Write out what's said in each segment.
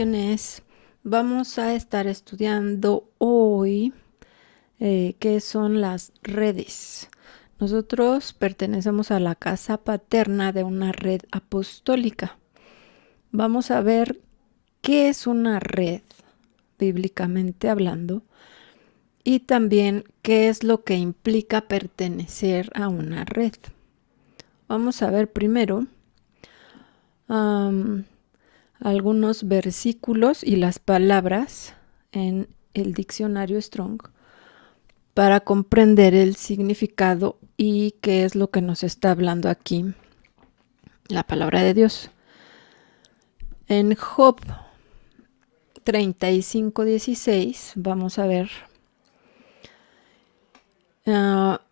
bendiciones. Vamos a estar estudiando hoy qué son las redes. Nosotros pertenecemos a la casa paterna de una red apostólica. Vamos a ver qué es una red, bíblicamente hablando, y también qué es lo que implica pertenecer a una red. Vamos a ver primero algunos versículos y las palabras en el diccionario Strong para comprender el significado y qué es lo que nos está hablando aquí la palabra de Dios. En Job 35:16 vamos a ver,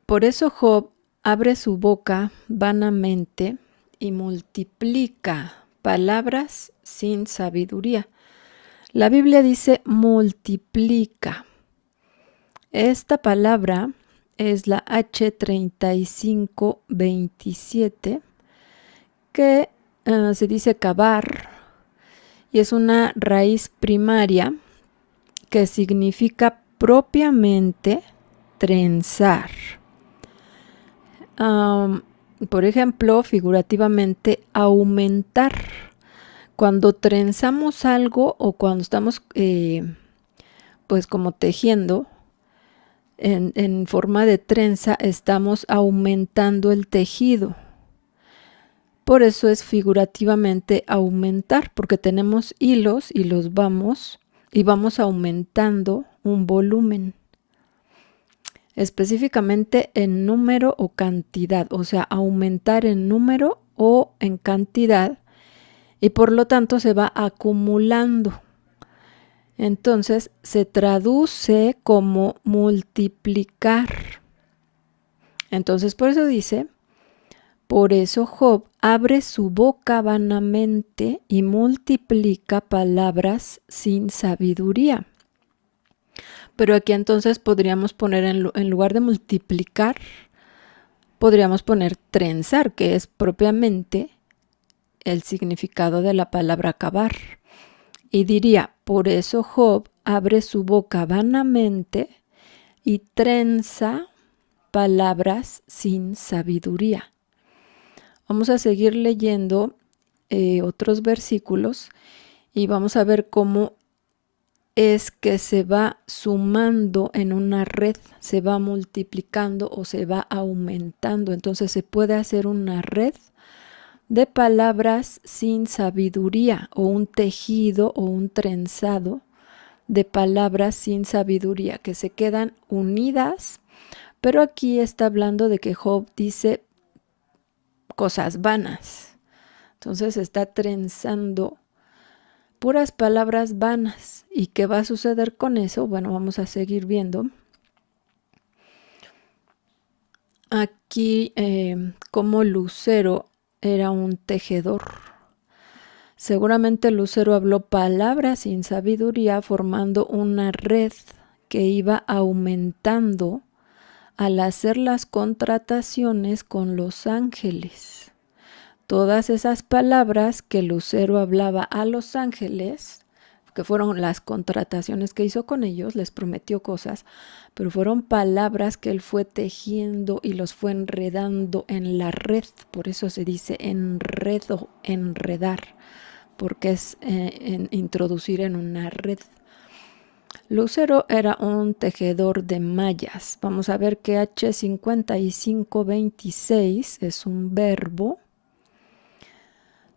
por eso Job abre su boca vanamente y multiplica palabras sin sabiduría. La Biblia dice multiplica. Esta palabra es la H3527, que se dice cavar, y es una raíz primaria que significa propiamente trenzar. Por ejemplo, figurativamente, aumentar. Cuando trenzamos algo o cuando estamos pues como tejiendo en forma de trenza, estamos aumentando el tejido. Por eso es figurativamente aumentar, porque tenemos hilos y los vamos aumentando un volumen. Específicamente en número o cantidad, o sea, aumentar en número o en cantidad, y por lo tanto se va acumulando. Entonces se traduce como multiplicar. Entonces por eso dice, por eso Job abre su boca vanamente y multiplica palabras sin sabiduría. Pero aquí entonces podríamos poner en lugar de multiplicar, podríamos poner trenzar, que es propiamente el significado de la palabra cavar. Y diría, por eso Job abre su boca vanamente y trenza palabras sin sabiduría. Vamos a seguir leyendo otros versículos y vamos a ver cómo es que se va sumando en una red, se va multiplicando o se va aumentando. Entonces se puede hacer una red de palabras sin sabiduría, o un tejido o un trenzado de palabras sin sabiduría que se quedan unidas. Pero aquí está hablando de que Job dice cosas vanas. Entonces está trenzando puras palabras vanas. ¿Y qué va a suceder con eso? Bueno, vamos a seguir viendo. Aquí como Lucero era un tejedor. Seguramente Lucero habló palabras sin sabiduría, formando una red que iba aumentando al hacer las contrataciones con los ángeles. Todas esas palabras que Lucero hablaba a los ángeles, que fueron las contrataciones que hizo con ellos, les prometió cosas, pero fueron palabras que él fue tejiendo y los fue enredando en la red. Por eso se dice enredo, enredar, porque es introducir en una red. Lucero era un tejedor de mallas. Vamos a ver que H5526 es un verbo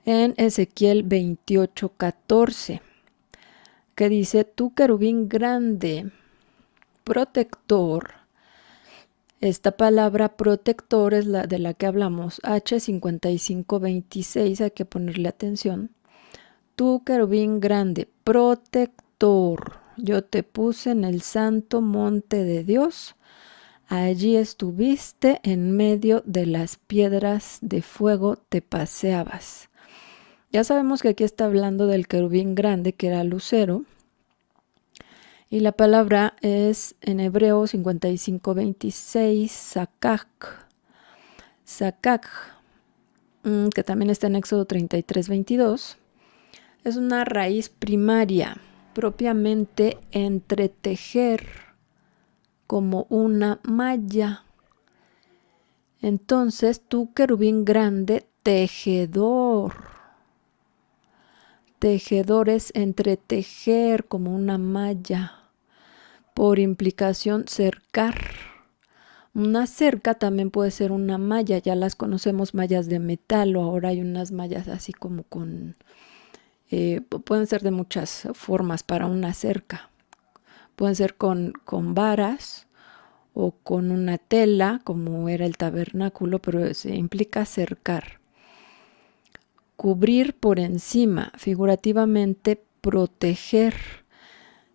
en Ezequiel 28:14, que dice, tú querubín grande, protector. Esta palabra protector es la de la que hablamos, H5526, hay que ponerle atención. Tú querubín grande, protector, yo te puse en el santo monte de Dios. Allí estuviste, en medio de las piedras de fuego te paseabas. Ya sabemos que aquí está hablando del querubín grande, que era Lucero. Y la palabra es en hebreo 55:26, sakak. Sakak, que también está en Éxodo 33:22. Es una raíz primaria, propiamente entretejer como una malla. Entonces, tú, querubín grande, tejedor. Tejedor es entretejer como una malla. Por implicación, cercar. Una cerca también puede ser una malla, ya las conocemos, mallas de metal, o ahora hay unas mallas así como con... pueden ser de muchas formas para una cerca. Pueden ser con varas o con una tela, como era el tabernáculo, pero se implica cercar. Cubrir por encima, figurativamente proteger.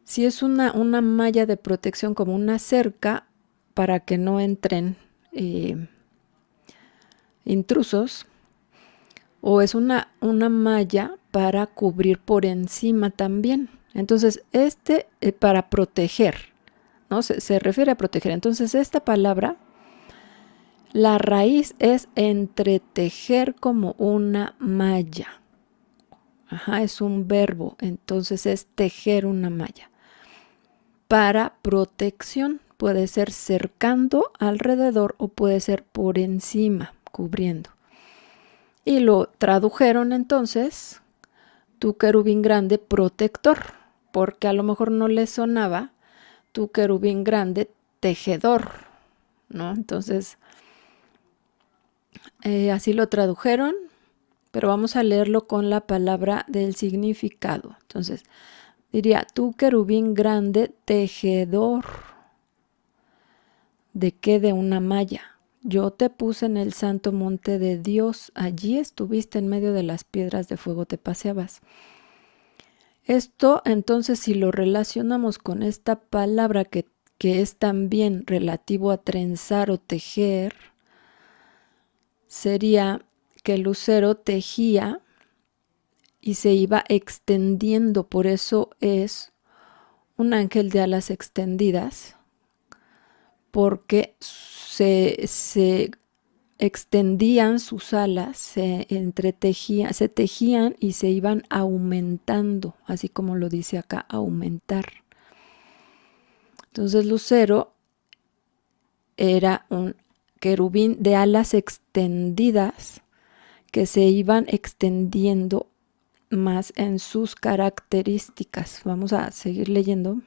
Si es una malla de protección como una cerca, para que no entren intrusos, o es una malla para cubrir por encima también. Entonces, para proteger, ¿no? Se refiere a proteger. Entonces, esta palabra, la raíz es entretejer como una malla. Ajá, es un verbo, entonces es tejer una malla. Para protección, puede ser cercando alrededor o puede ser por encima, cubriendo. Y lo tradujeron entonces, tu querubín grande protector, porque a lo mejor no le sonaba tu querubín grande tejedor, ¿no? Entonces, así lo tradujeron, pero vamos a leerlo con la palabra del significado. Entonces, diría, tu querubín grande tejedor. ¿De qué? De una malla. Yo te puse en el santo monte de Dios, allí estuviste en medio de las piedras de fuego, te paseabas. Esto, entonces, si lo relacionamos con esta palabra que es también relativo a trenzar o tejer, sería que el lucero tejía y se iba extendiendo, por eso es un ángel de alas extendidas, porque se extendían sus alas, se tejían y se iban aumentando, así como lo dice acá, aumentar. Entonces Lucero era un querubín de alas extendidas que se iban extendiendo más en sus características. Vamos a seguir leyendo.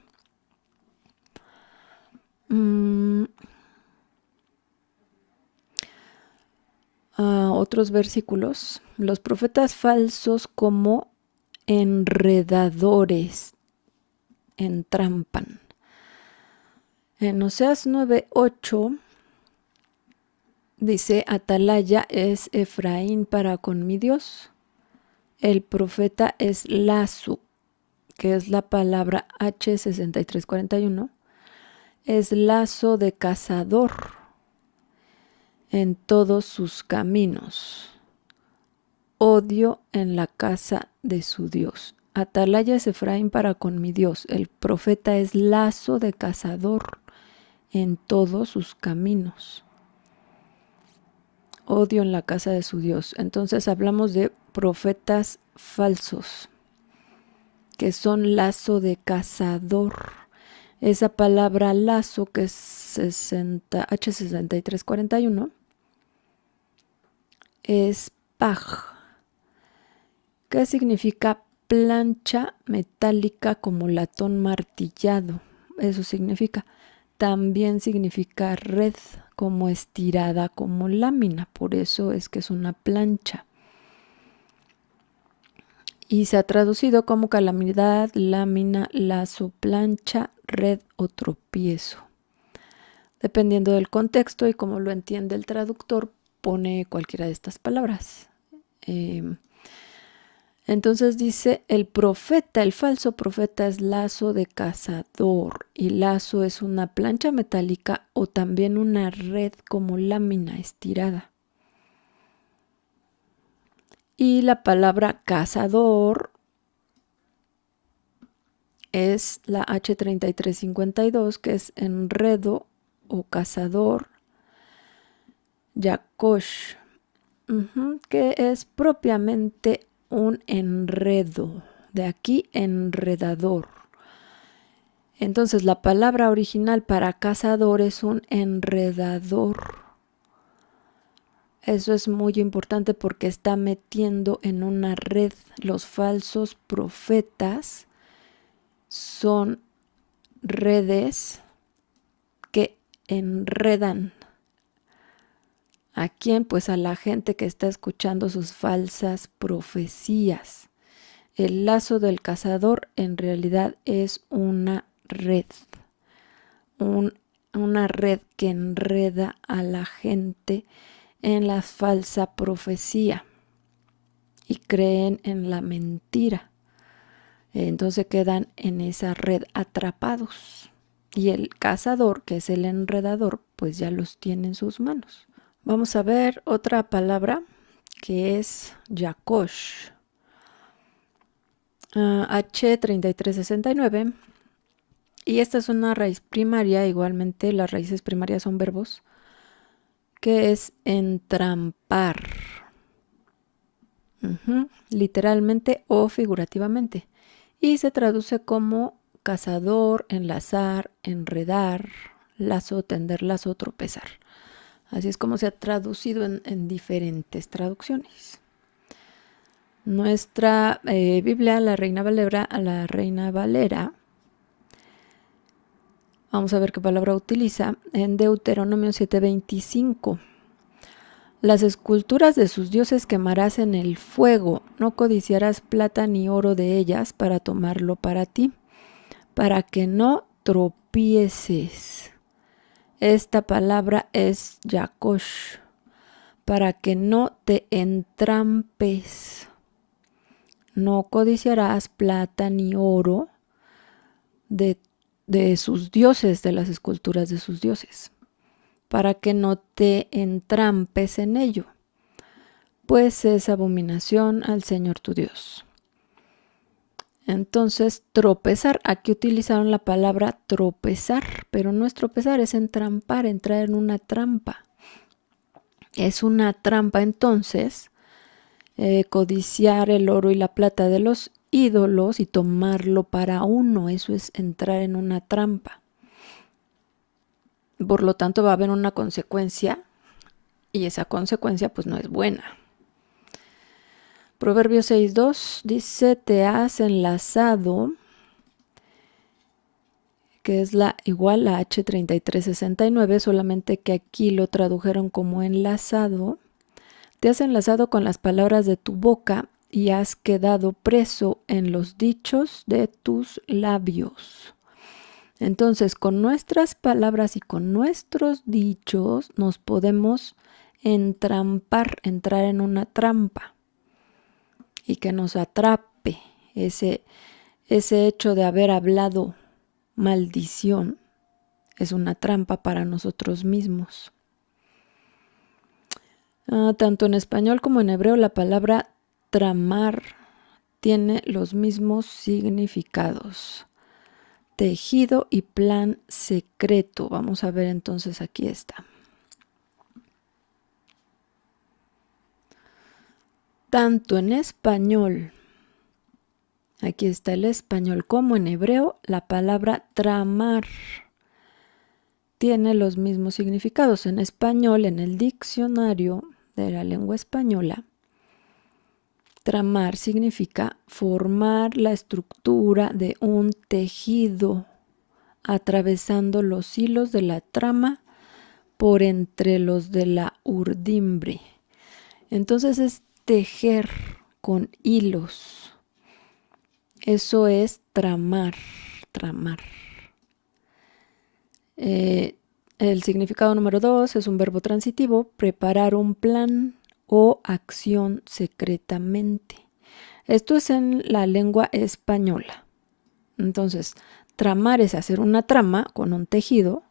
Otros versículos. Los profetas falsos como enredadores entrampan. En Oseas 9:8 dice, Atalaya es Efraín para con mi Dios. El profeta es lazo, que es la palabra H6341. Es lazo de cazador en todos sus caminos. Odio en la casa de su Dios. Atalaya es Efraín para con mi Dios. El profeta es lazo de cazador en todos sus caminos. Odio en la casa de su Dios. Entonces hablamos de profetas falsos, que son lazo de cazador. Esa palabra lazo, que es H6341, es paj, que significa plancha metálica como latón martillado. Eso significa. También significa red, como estirada como lámina. Por eso es que es una plancha. Y se ha traducido como calamidad, lámina, lazo, plancha, red o tropiezo. Dependiendo del contexto y como lo entiende el traductor, pone cualquiera de estas palabras. Entonces dice, el profeta, el falso profeta es lazo de cazador, y lazo es una plancha metálica o también una red como lámina estirada. Y la palabra cazador es la H3352, que es enredo o cazador, yakosh, que es propiamente un enredo. De aquí, enredador. Entonces, la palabra original para cazador es un enredador. Eso es muy importante porque está metiendo en una red. Los falsos profetas son redes que enredan. ¿A quién? Pues a la gente que está escuchando sus falsas profecías. El lazo del cazador en realidad es una red. Una red que enreda a la gente en la falsa profecía y creen en la mentira. Entonces quedan en esa red atrapados. Y el cazador, que es el enredador, pues ya los tiene en sus manos. Vamos a ver otra palabra que es yakosh. H3369. Y esta es una raíz primaria, igualmente las raíces primarias son verbos, que es entrampar. Literalmente o figurativamente. Y se traduce como cazador, enlazar, enredar, lazo, tender lazo, tropezar. Así es como se ha traducido en diferentes traducciones. Nuestra Biblia, la Reina Valera, vamos a ver qué palabra utiliza en Deuteronomio 7:25. Las esculturas de sus dioses quemarás en el fuego, no codiciarás plata ni oro de ellas para tomarlo para ti, para que no tropieces. Esta palabra es yakosh, para que no te entrampes. No codiciarás plata ni oro de sus dioses, de las esculturas de sus dioses, para que no te entrampes en ello, pues es abominación al Señor tu Dios. Entonces, tropezar, aquí utilizaron la palabra tropezar, pero no es tropezar, es entrampar, entrar en una trampa. Es una trampa, entonces, codiciar el oro y la plata de los ídolos y tomarlo para uno, eso es entrar en una trampa. Por lo tanto, va a haber una consecuencia y esa consecuencia pues no es buena. Proverbios 6:2 dice, te has enlazado, que es igual a H3369, solamente que aquí lo tradujeron como enlazado. Te has enlazado con las palabras de tu boca y has quedado preso en los dichos de tus labios. Entonces, con nuestras palabras y con nuestros dichos nos podemos entrampar, entrar en una trampa y que nos atrape ese hecho de haber hablado maldición. Es una trampa para nosotros mismos. Tanto en español como en hebreo la palabra tramar tiene los mismos significados. Tejido y plan secreto. Vamos a ver entonces, aquí está. Tanto en español, aquí está el español, como en hebreo, la palabra tramar tiene los mismos significados. En español, en el diccionario de la lengua española, tramar significa formar la estructura de un tejido atravesando los hilos de la trama por entre los de la urdimbre. Entonces es tejer con hilos. Eso es tramar. El significado número 2 es un verbo transitivo, preparar un plan o acción secretamente. Esto es en la lengua española. Entonces, tramar es hacer una trama con un tejido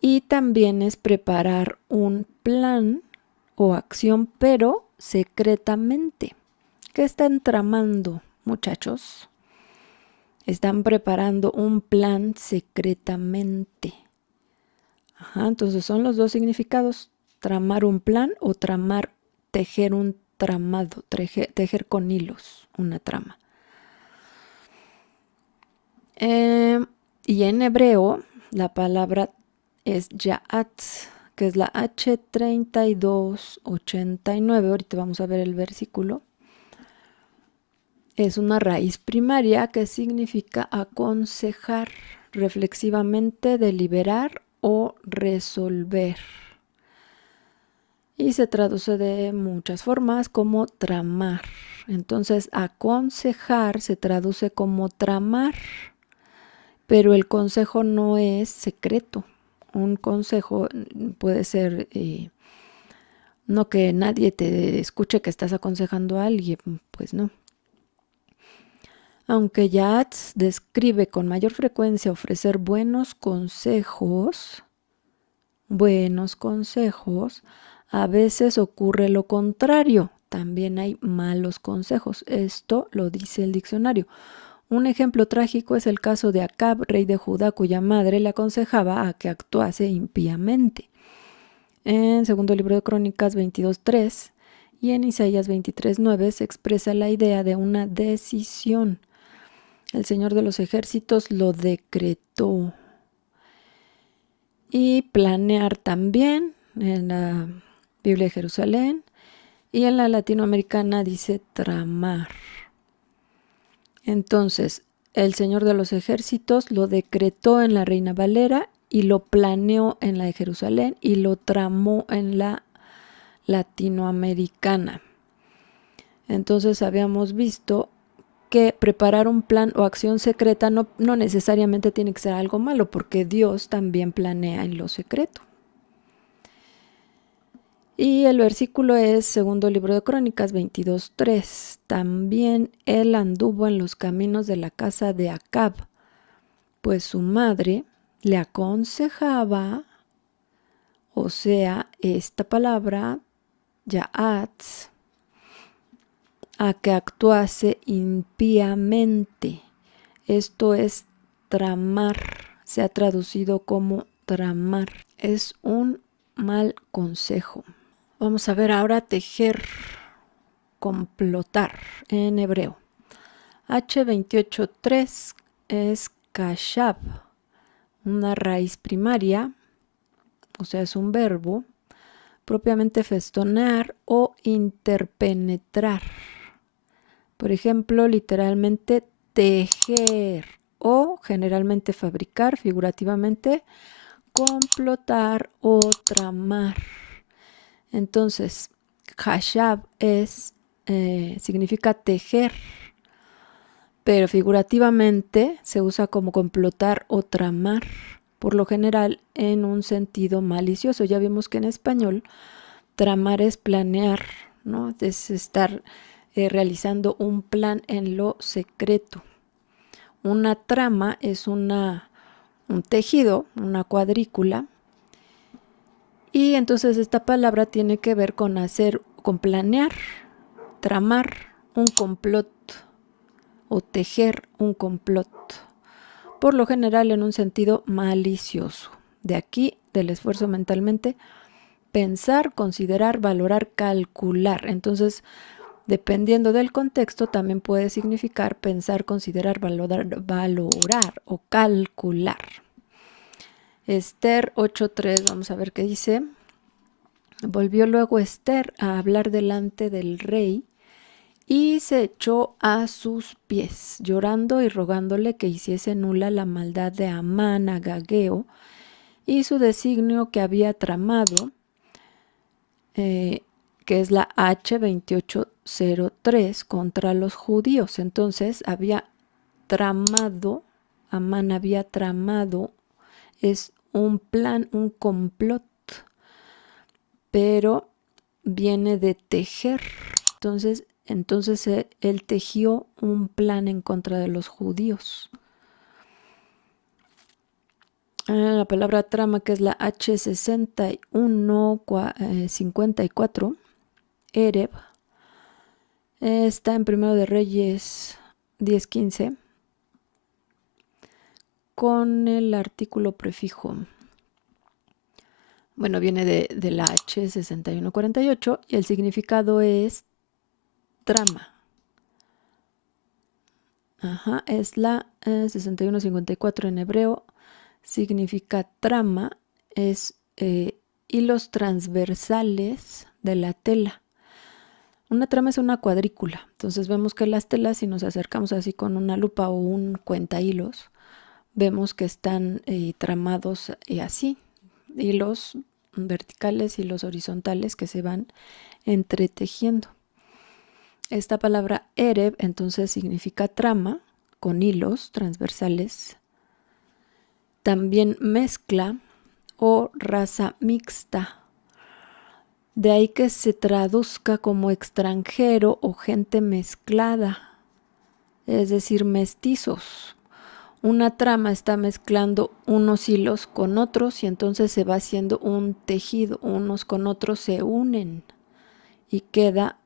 y también es preparar un plan o acción, pero secretamente. ¿Qué están tramando, muchachos? Están preparando un plan secretamente. Entonces son los dos significados, tramar un plan o tejer un tramado, tejer con hilos, una trama. Y en hebreo la palabra es ya'atz, que es la H3289. Ahorita vamos a ver el versículo. Es una raíz primaria que significa aconsejar reflexivamente, deliberar o resolver. Y se traduce de muchas formas como tramar. Entonces, aconsejar se traduce como tramar, pero el consejo no es secreto. Un consejo puede ser no que nadie te escuche que estás aconsejando a alguien, pues no. Aunque Yats describe con mayor frecuencia ofrecer buenos consejos, a veces ocurre lo contrario. También hay malos consejos. Esto lo dice el diccionario. Un ejemplo trágico es el caso de Acab, rey de Judá, cuya madre le aconsejaba a que actuase impíamente. En segundo libro de Crónicas 22:3 y en Isaías 23:9 se expresa la idea de una decisión. El Señor de los ejércitos lo decretó. Y planear también en la Biblia de Jerusalén, y en la latinoamericana dice tramar. Entonces, el Señor de los ejércitos lo decretó en la Reina Valera y lo planeó en la de Jerusalén y lo tramó en la latinoamericana. Entonces habíamos visto que preparar un plan o acción secreta no necesariamente tiene que ser algo malo, porque Dios también planea en lo secreto. Y el versículo es segundo libro de Crónicas 22:3. También él anduvo en los caminos de la casa de Acab, pues su madre le aconsejaba, o sea, esta palabra, Ya'atz, a que actuase impíamente. Esto es tramar, se ha traducido como tramar. Es un mal consejo. Vamos a ver ahora tejer, complotar en hebreo. H28:3 es kashab, una raíz primaria, o sea, es un verbo, propiamente festonear o interpenetrar. Por ejemplo, literalmente tejer o generalmente fabricar, figurativamente complotar o tramar. Entonces, hashab significa tejer, pero figurativamente se usa como complotar o tramar, por lo general en un sentido malicioso. Ya vimos que en español tramar es planear, ¿no? Es estar realizando un plan en lo secreto. Una trama es un tejido, una cuadrícula. Y entonces esta palabra tiene que ver con planear, tramar un complot o tejer un complot, por lo general en un sentido malicioso. De aquí, del esfuerzo mentalmente, pensar, considerar, valorar, calcular. Entonces, dependiendo del contexto, también puede significar pensar, considerar, valorar o calcular. Esther 8:3, vamos a ver qué dice. Volvió luego Esther a hablar delante del rey y se echó a sus pies, llorando y rogándole que hiciese nula la maldad de Amán agageo y su designio que había tramado, que es la H2803, contra los judíos. Entonces había tramado, Amán había tramado, es un plan, un complot, pero viene de tejer. Entonces él tejió un plan en contra de los judíos. La palabra trama, que es la H6154, Ereb, está en Primero de Reyes 10:15 con el artículo prefijo. Bueno, viene de la H6148 y el significado es trama. Ajá, es la 6154 en hebreo, significa trama, es hilos transversales de la tela. Una trama es una cuadrícula, entonces vemos que las telas, si nos acercamos así con una lupa o un cuentahilos, vemos que están tramados así, hilos verticales y hilos horizontales que se van entretejiendo. Esta palabra erev entonces significa trama con hilos transversales. También mezcla o raza mixta. De ahí que se traduzca como extranjero o gente mezclada, es decir, mestizos. Una trama está mezclando unos hilos con otros y entonces se va haciendo un tejido, unos con otros se unen y queda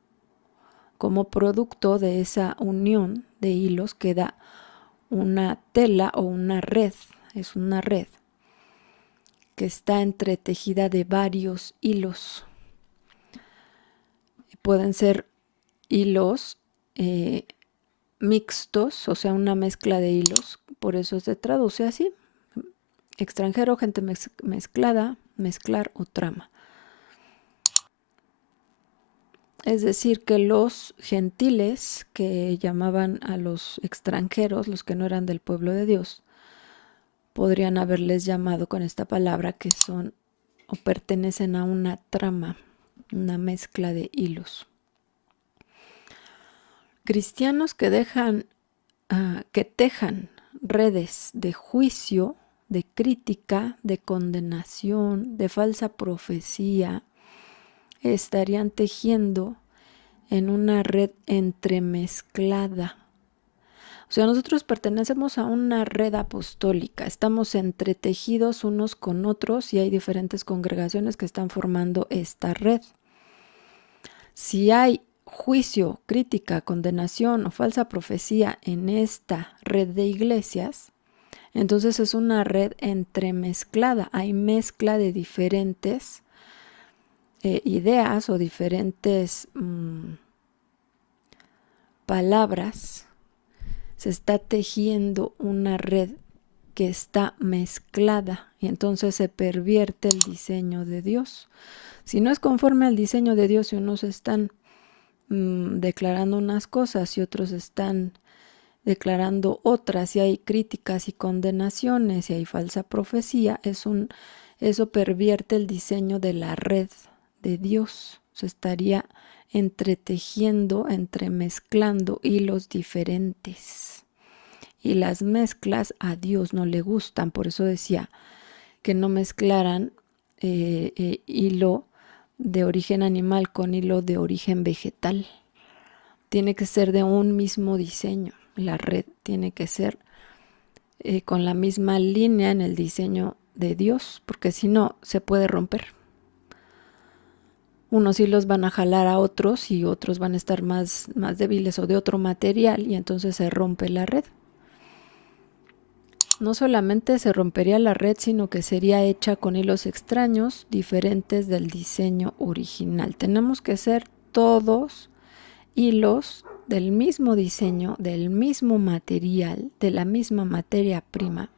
como producto de esa unión de hilos, queda una tela o una red, es una red que está entretejida de varios hilos. Pueden ser hilos mixtos, o sea, una mezcla de hilos, por eso se traduce así: extranjero, gente mezclada, mezclar o trama. Es decir, que los gentiles que llamaban a los extranjeros, los que no eran del pueblo de Dios, podrían haberles llamado con esta palabra, que son o pertenecen a una trama, una mezcla de hilos. Cristianos que tejan redes de juicio, de crítica, de condenación, de falsa profecía, estarían tejiendo en una red entremezclada. O sea, nosotros pertenecemos a una red apostólica, estamos entretejidos unos con otros y hay diferentes congregaciones que están formando esta red. Si hay juicio, crítica, condenación o falsa profecía en esta red de iglesias, entonces es una red entremezclada, hay mezcla de diferentes ideas o diferentes palabras. Se está tejiendo una red que está mezclada y entonces se pervierte el diseño de Dios. Si no es conforme al diseño de Dios y unos están declarando unas cosas y otros están declarando otras, y hay críticas y condenaciones y hay falsa profecía, eso pervierte el diseño de la red de Dios. Se estaría entretejiendo, entremezclando hilos diferentes. Y las mezclas a Dios no le gustan, por eso decía que no mezclaran hilo de origen animal con hilo de origen vegetal. Tiene que ser de un mismo diseño. La red tiene que ser con la misma línea en el diseño de Dios, porque si no se puede romper. Unos hilos van a jalar a otros y otros van a estar más débiles o de otro material y entonces se rompe la red. No solamente se rompería la red, sino que sería hecha con hilos extraños, diferentes del diseño original. Tenemos que ser todos hilos del mismo diseño, del mismo material, de la misma materia prima,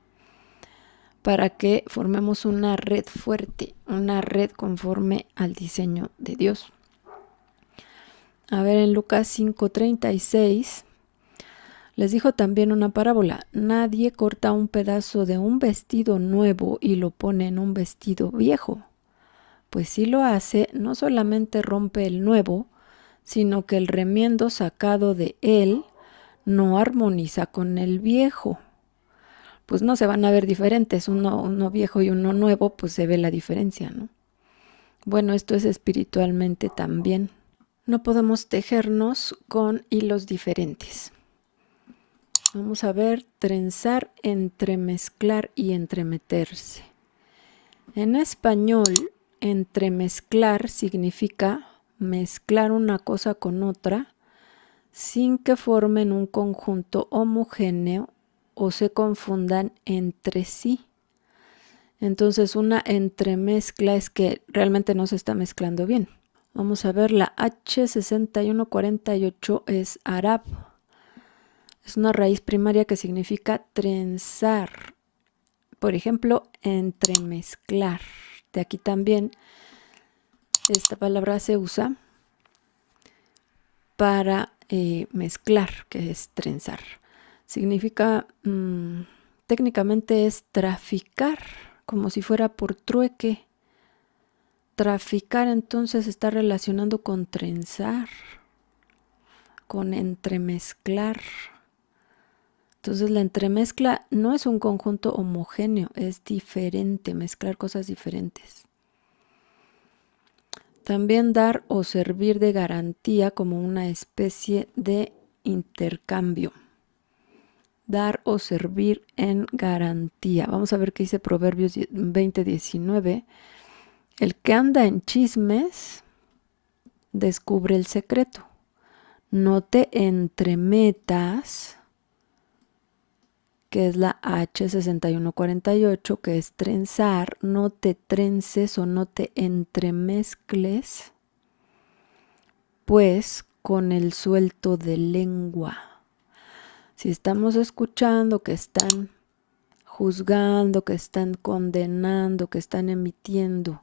para que formemos una red fuerte, una red conforme al diseño de Dios. A ver, en Lucas 5:36 les dijo también una parábola: nadie corta un pedazo de un vestido nuevo y lo pone en un vestido viejo, pues si lo hace, no solamente rompe el nuevo, sino que el remiendo sacado de él no armoniza con el viejo. Pues no se van a ver diferentes, uno viejo y uno nuevo, pues se ve la diferencia, ¿no? Bueno, esto es espiritualmente también. No podemos tejernos con hilos diferentes. Vamos a ver, trenzar, entremezclar y entremeterse. En español, entremezclar significa mezclar una cosa con otra sin que formen un conjunto homogéneo o se confundan entre sí. Entonces, una entremezcla es que realmente no se está mezclando bien. Vamos a ver, la H6148 es Arab. Es una raíz primaria que significa trenzar. Por ejemplo, entremezclar. De aquí también esta palabra se usa para mezclar, que es trenzar. Significa, técnicamente es traficar, como si fuera por trueque. Traficar entonces está relacionando con trenzar, con entremezclar. Entonces la entremezcla no es un conjunto homogéneo, es diferente, mezclar cosas diferentes. También dar o servir de garantía como una especie de intercambio. Dar o servir en garantía. Vamos a ver qué dice Proverbios 20:19. El que anda en chismes descubre el secreto. No te entremetas, que es la H6148, que es trenzar. No te trences o no te entremezcles, pues con el suelto de lengua. Si estamos escuchando que están juzgando, que están condenando, que están emitiendo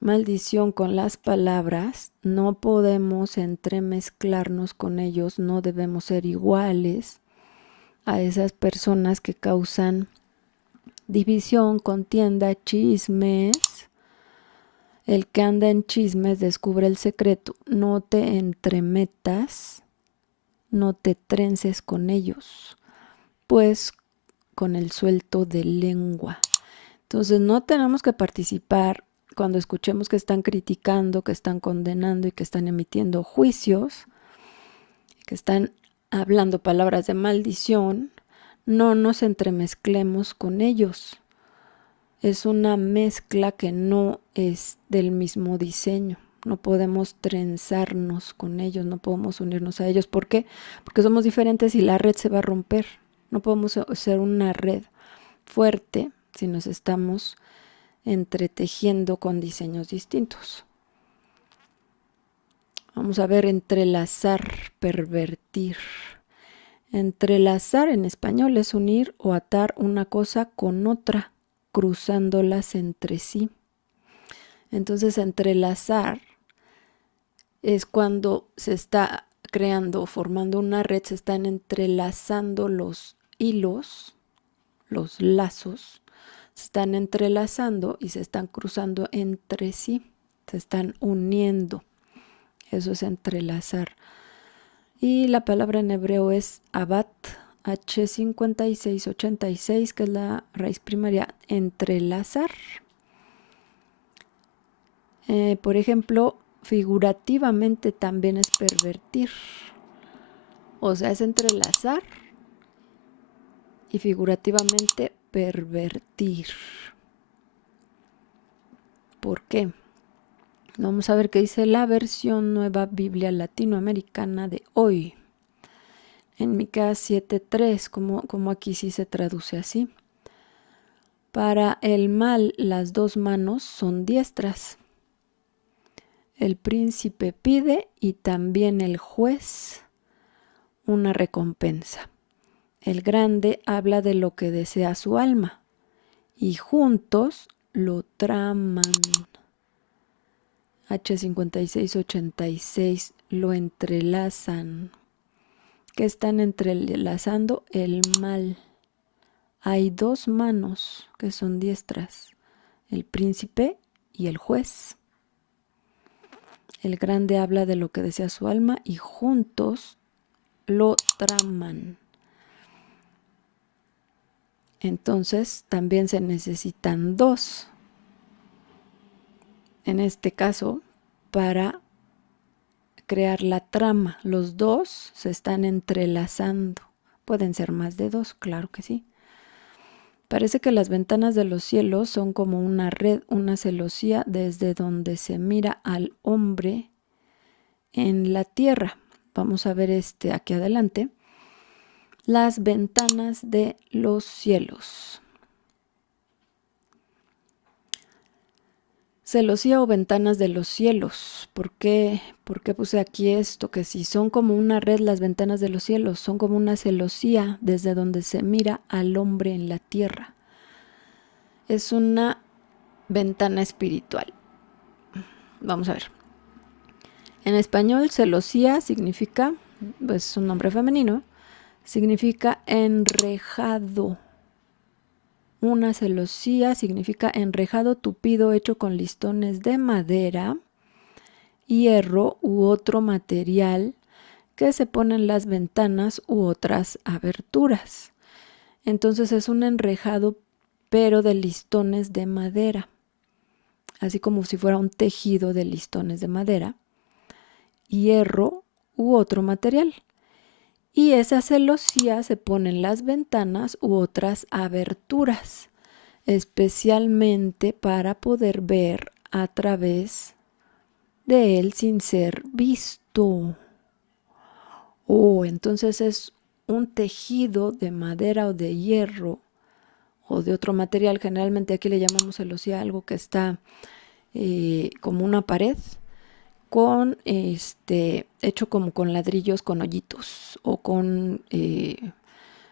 maldición con las palabras, no podemos entremezclarnos con ellos, no debemos ser iguales a esas personas que causan división, contienda, chismes. El que anda en chismes descubre el secreto. No te entremetas, no te trences con ellos, pues con el suelto de lengua. Entonces no tenemos que participar cuando escuchemos que están criticando, que están condenando y que están emitiendo juicios, que están hablando palabras de maldición. No nos entremezclemos con ellos. Es una mezcla que no es del mismo diseño. No podemos trenzarnos con ellos, no podemos unirnos a ellos. ¿Por qué? Porque somos diferentes y la red se va a romper. No podemos ser una red fuerte si nos estamos entretejiendo con diseños distintos. Vamos a ver, entrelazar, pervertir. Entrelazar en español es unir o atar una cosa con otra, cruzándolas entre sí. Entonces, entrelazar es cuando se está creando, formando una red, se están entrelazando los hilos, los lazos, se están entrelazando y se están cruzando entre sí, se están uniendo. Eso es entrelazar. Y la palabra en hebreo es abat, H5686, que es la raíz primaria, entrelazar. Por ejemplo, figurativamente también es pervertir. O sea, es entrelazar y figurativamente pervertir. ¿Por qué? Vamos a ver qué dice la versión Nueva Biblia Latinoamericana de hoy. En Miqueas 7:3, como aquí sí se traduce así. Para el mal las dos manos son diestras. El príncipe pide y también el juez una recompensa. El grande habla de lo que desea su alma y juntos lo traman. H5686 lo entrelazan. ¿Qué están entrelazando? El mal. Hay dos manos que son diestras, el príncipe y el juez. El grande habla de lo que desea su alma y juntos lo traman. Entonces también se necesitan dos, en este caso, para crear la trama. Los dos se están entrelazando. Pueden ser más de dos, claro que sí. Parece que las ventanas de los cielos son como una red, una celosía desde donde se mira al hombre en la tierra. Vamos a ver aquí adelante. Las ventanas de los cielos. Celosía o ventanas de los cielos. ¿Por qué puse aquí esto? Que si son como una red las ventanas de los cielos, son como una celosía desde donde se mira al hombre en la tierra. Es una ventana espiritual. Vamos a ver. En español, celosía significa, pues un nombre femenino, significa enrejado. Una celosía significa enrejado tupido hecho con listones de madera, hierro u otro material que se pone en las ventanas u otras aberturas. Entonces es un enrejado pero de listones de madera, así como si fuera un tejido de listones de madera, hierro u otro material. Y esa celosía se pone en las ventanas u otras aberturas, especialmente para poder ver a través de él sin ser visto. Entonces es un tejido de madera o de hierro o de otro material. Generalmente aquí le llamamos celosía algo que está como una pared con hecho como con ladrillos con hoyitos o con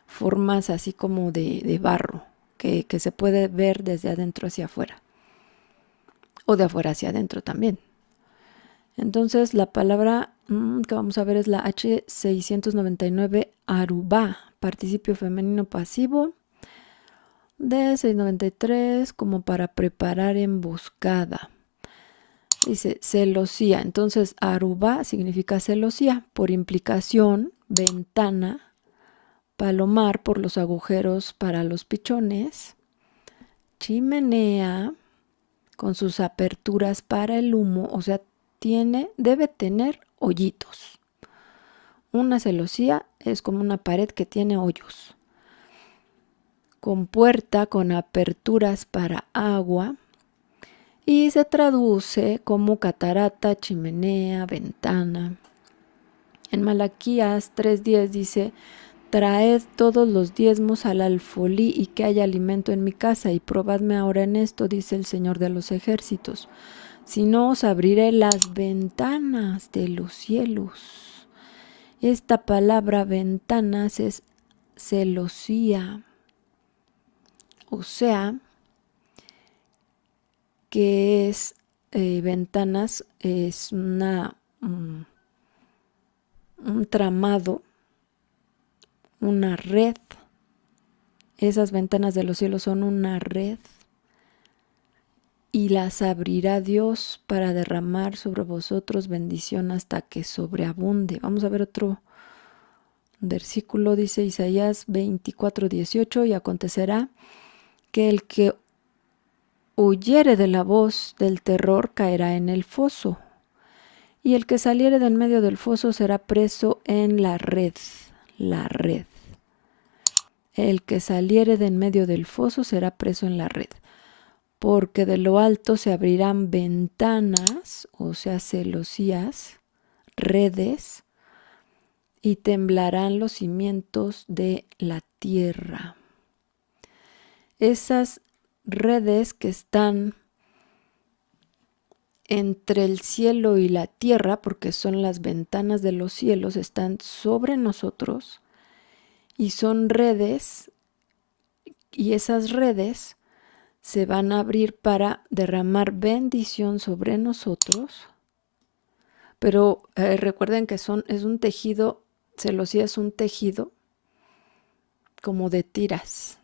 formas así como de barro que se puede ver desde adentro hacia afuera o de afuera hacia adentro también. Entonces la palabra que vamos a ver es la H699 arubá, participio femenino pasivo de 693 como para preparar emboscada. Dice celosía, entonces arubá significa celosía, por implicación, ventana, palomar por los agujeros para los pichones, chimenea con sus aperturas para el humo, o sea, debe tener hoyitos. Una celosía es como una pared que tiene hoyos, con puerta, con aperturas para agua, y se traduce como catarata, chimenea, ventana. En Malaquías 3:10 dice: traed todos los diezmos al alfolí y que haya alimento en mi casa, y probadme ahora en esto, dice el Señor de los ejércitos. Si no, os abriré las ventanas de los cielos. Esta palabra ventanas es celosía. O sea, que es ventanas, es un tramado, una red. Esas ventanas de los cielos son una red. Y las abrirá Dios para derramar sobre vosotros bendición hasta que sobreabunde. Vamos a ver otro versículo, dice Isaías 24:18, y acontecerá que el que huyere de la voz del terror caerá en el foso, y el que saliere de en medio del foso será preso en la red. La red. El que saliere de en medio del foso será preso en la red. Porque de lo alto se abrirán ventanas, o sea, celosías, redes, y temblarán los cimientos de la tierra. Esas redes que están entre el cielo y la tierra, porque son las ventanas de los cielos, están sobre nosotros y son redes, y esas redes se van a abrir para derramar bendición sobre nosotros. Pero recuerden que es un tejido, celosía es un tejido como de tiras.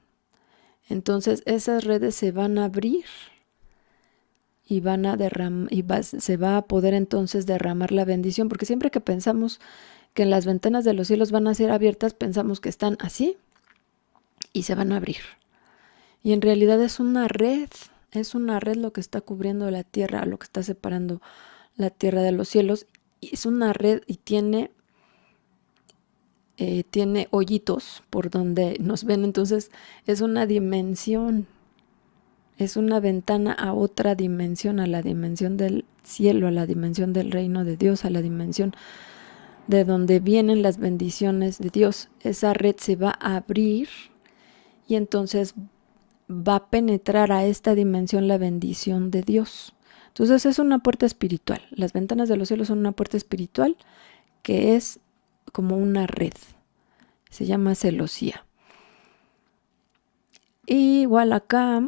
Entonces esas redes se van a abrir y van a se va a poder entonces derramar la bendición, porque siempre que pensamos que las ventanas de los cielos van a ser abiertas, pensamos que están así y se van a abrir. Y en realidad es una red lo que está cubriendo la tierra, lo que está separando la tierra de los cielos. Y es una red y tiene hoyitos por donde nos ven, entonces es una dimensión, es una ventana a otra dimensión, a la dimensión del cielo, a la dimensión del reino de Dios, a la dimensión de donde vienen las bendiciones de Dios. Esa red se va a abrir y entonces va a penetrar a esta dimensión la bendición de Dios. Entonces es una puerta espiritual. Las ventanas de los cielos son una puerta espiritual que es como una red. Se llama celosía. Y igual acá,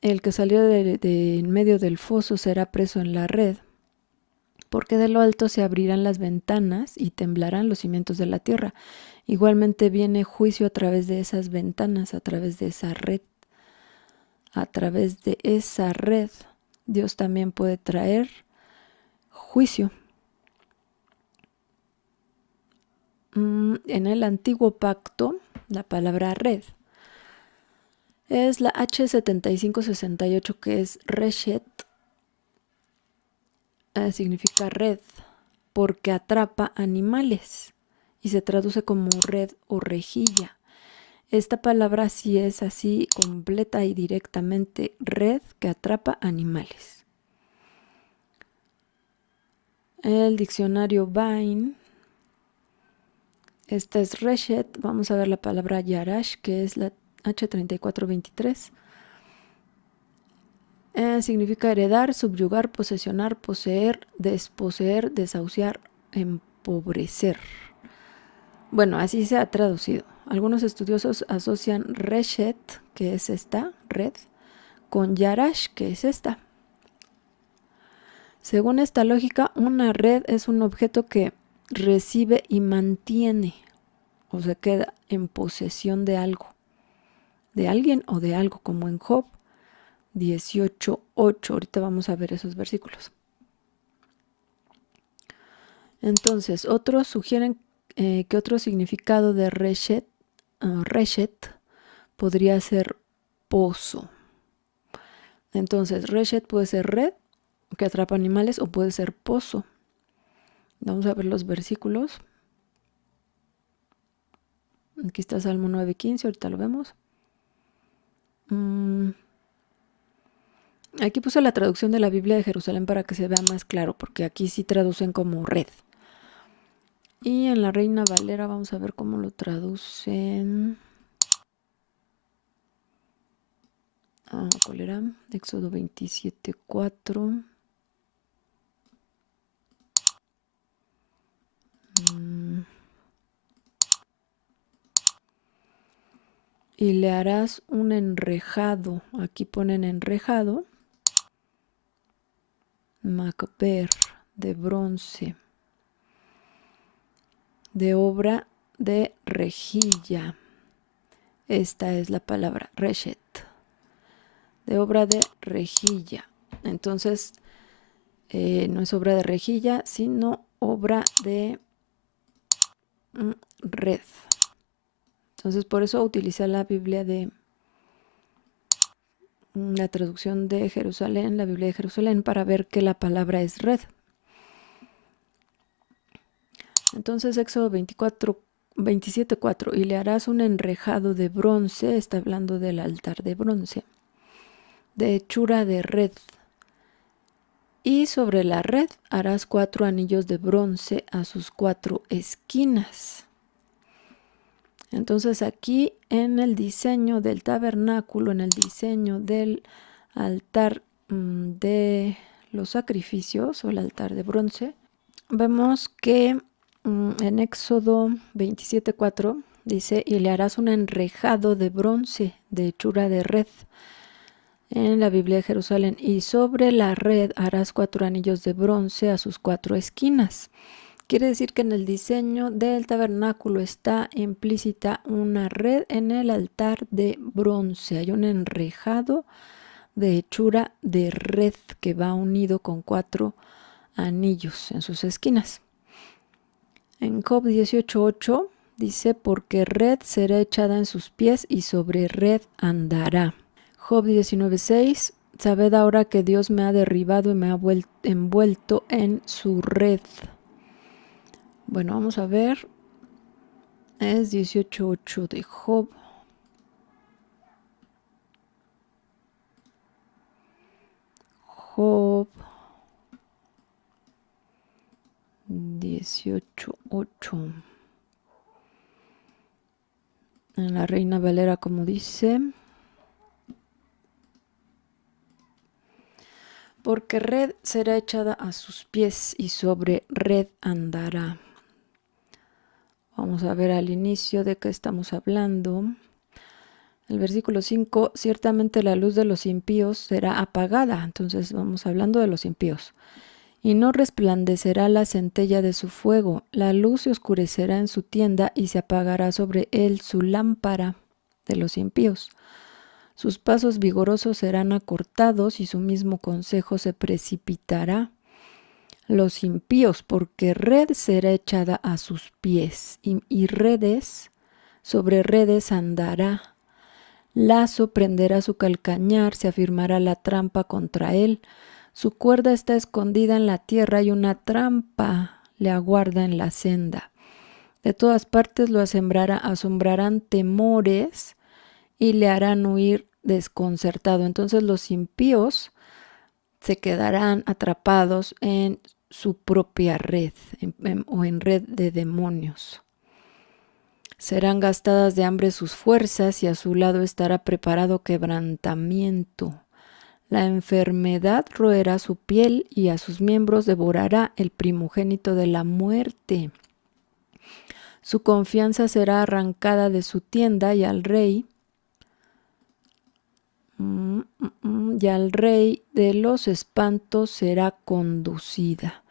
el que salió de en medio del foso será preso en la red, porque de lo alto se abrirán las ventanas y temblarán los cimientos de la tierra. Igualmente viene juicio a través de esas ventanas, a través de esa red. A través de esa red, Dios también puede traer juicio. En el antiguo pacto, la palabra red es la H7568, que es reshet, significa red, porque atrapa animales y se traduce como red o rejilla. Esta palabra sí es así, completa y directamente, red que atrapa animales. El diccionario Vine, esta es reshet. Vamos a ver la palabra yarash, que es la H3423. Significa heredar, subyugar, posesionar, poseer, desposeer, desahuciar, empobrecer. Bueno, así se ha traducido. Algunos estudiosos asocian reshet, que es esta red, con yarash, que es esta. Según esta lógica, una red es un objeto que recibe y mantiene, o se queda en posesión de algo, de alguien o de algo, como en Job 18:8. Ahorita vamos a ver esos versículos. Entonces, otros sugieren que otro significado de reshet podría ser pozo. Entonces, reshet puede ser red, que atrapa animales, o puede ser pozo. Vamos a ver los versículos. Aquí está Salmo 9:15, ahorita lo vemos. Aquí puse la traducción de la Biblia de Jerusalén para que se vea más claro, porque aquí sí traducen como red. Y en la Reina Valera vamos a ver cómo lo traducen. ¿Cuál era? Éxodo 27:4. Y le harás un enrejado. Aquí ponen enrejado. Macber, de bronce, de obra de rejilla. Esta es la palabra reshet, de obra de rejilla. Entonces, no es obra de rejilla, sino obra de red. Entonces, por eso utilicé la Biblia de la traducción de Jerusalén, la Biblia de Jerusalén, para ver que la palabra es red. Entonces, Éxodo 27:4, y le harás un enrejado de bronce, está hablando del altar de bronce, de hechura de red. Y sobre la red harás 4 anillos de bronce a sus 4 esquinas. Entonces aquí en el diseño del tabernáculo, en el diseño del altar de los sacrificios o el altar de bronce, vemos que en Éxodo 27:4 dice: y le harás un enrejado de bronce de hechura de red. En la Biblia de Jerusalén, y sobre la red harás 4 anillos de bronce a sus 4 esquinas. Quiere decir que en el diseño del tabernáculo está implícita una red en el altar de bronce. Hay un enrejado de hechura de red que va unido con 4 anillos en sus esquinas. En Job 18:8 dice: porque red será echada en sus pies y sobre red andará. Job 19:6: sabed ahora que Dios me ha derribado y me ha envuelto en su red. Bueno, vamos a ver. Es 18:8 de Job. Job 18:8. En la Reina Valera, como dice: porque red será echada a sus pies y sobre red andará. Vamos a ver al inicio de qué estamos hablando. El versículo 5, ciertamente la luz de los impíos será apagada. Entonces vamos hablando de los impíos. Y no resplandecerá la centella de su fuego. La luz se oscurecerá en su tienda y se apagará sobre él su lámpara de los impíos. Sus pasos vigorosos serán acortados y su mismo consejo se precipitará. Los impíos, porque red será echada a sus pies y redes, sobre redes andará. Lazo prenderá su calcañar, se afirmará la trampa contra él. Su cuerda está escondida en la tierra y una trampa le aguarda en la senda. De todas partes lo asombrarán temores y le harán huir desconcertado. Entonces los impíos se quedarán atrapados en su propia red o en red de demonios. Serán gastadas de hambre sus fuerzas y a su lado estará preparado quebrantamiento. La enfermedad roerá su piel y a sus miembros devorará el primogénito de la muerte. Su confianza será arrancada de su tienda y al rey de los espantos será conducida.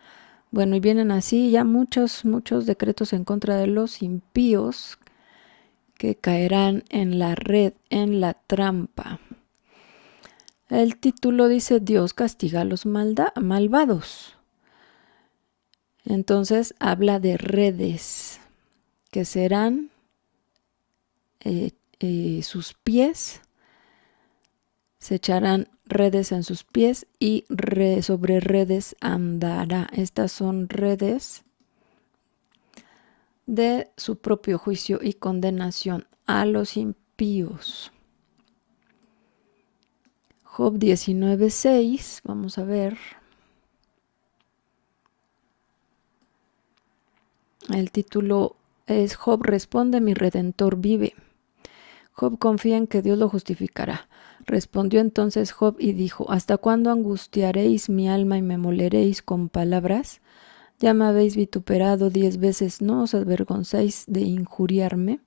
Bueno, y vienen así ya muchos decretos en contra de los impíos que caerán en la red, en la trampa. El título dice: Dios castiga a los malvados. Entonces habla de redes que serán sus pies, se echarán redes en sus pies y sobre redes andará. Estas son redes de su propio juicio y condenación a los impíos. Job 19:6, vamos a ver. El título es: Job responde, mi Redentor vive. Job confía en que Dios lo justificará. Respondió entonces Job y dijo: ¿Hasta cuándo angustiaréis mi alma y me moleréis con palabras? Ya me habéis vituperado 10 veces, ¿no os avergonzáis de injuriarme?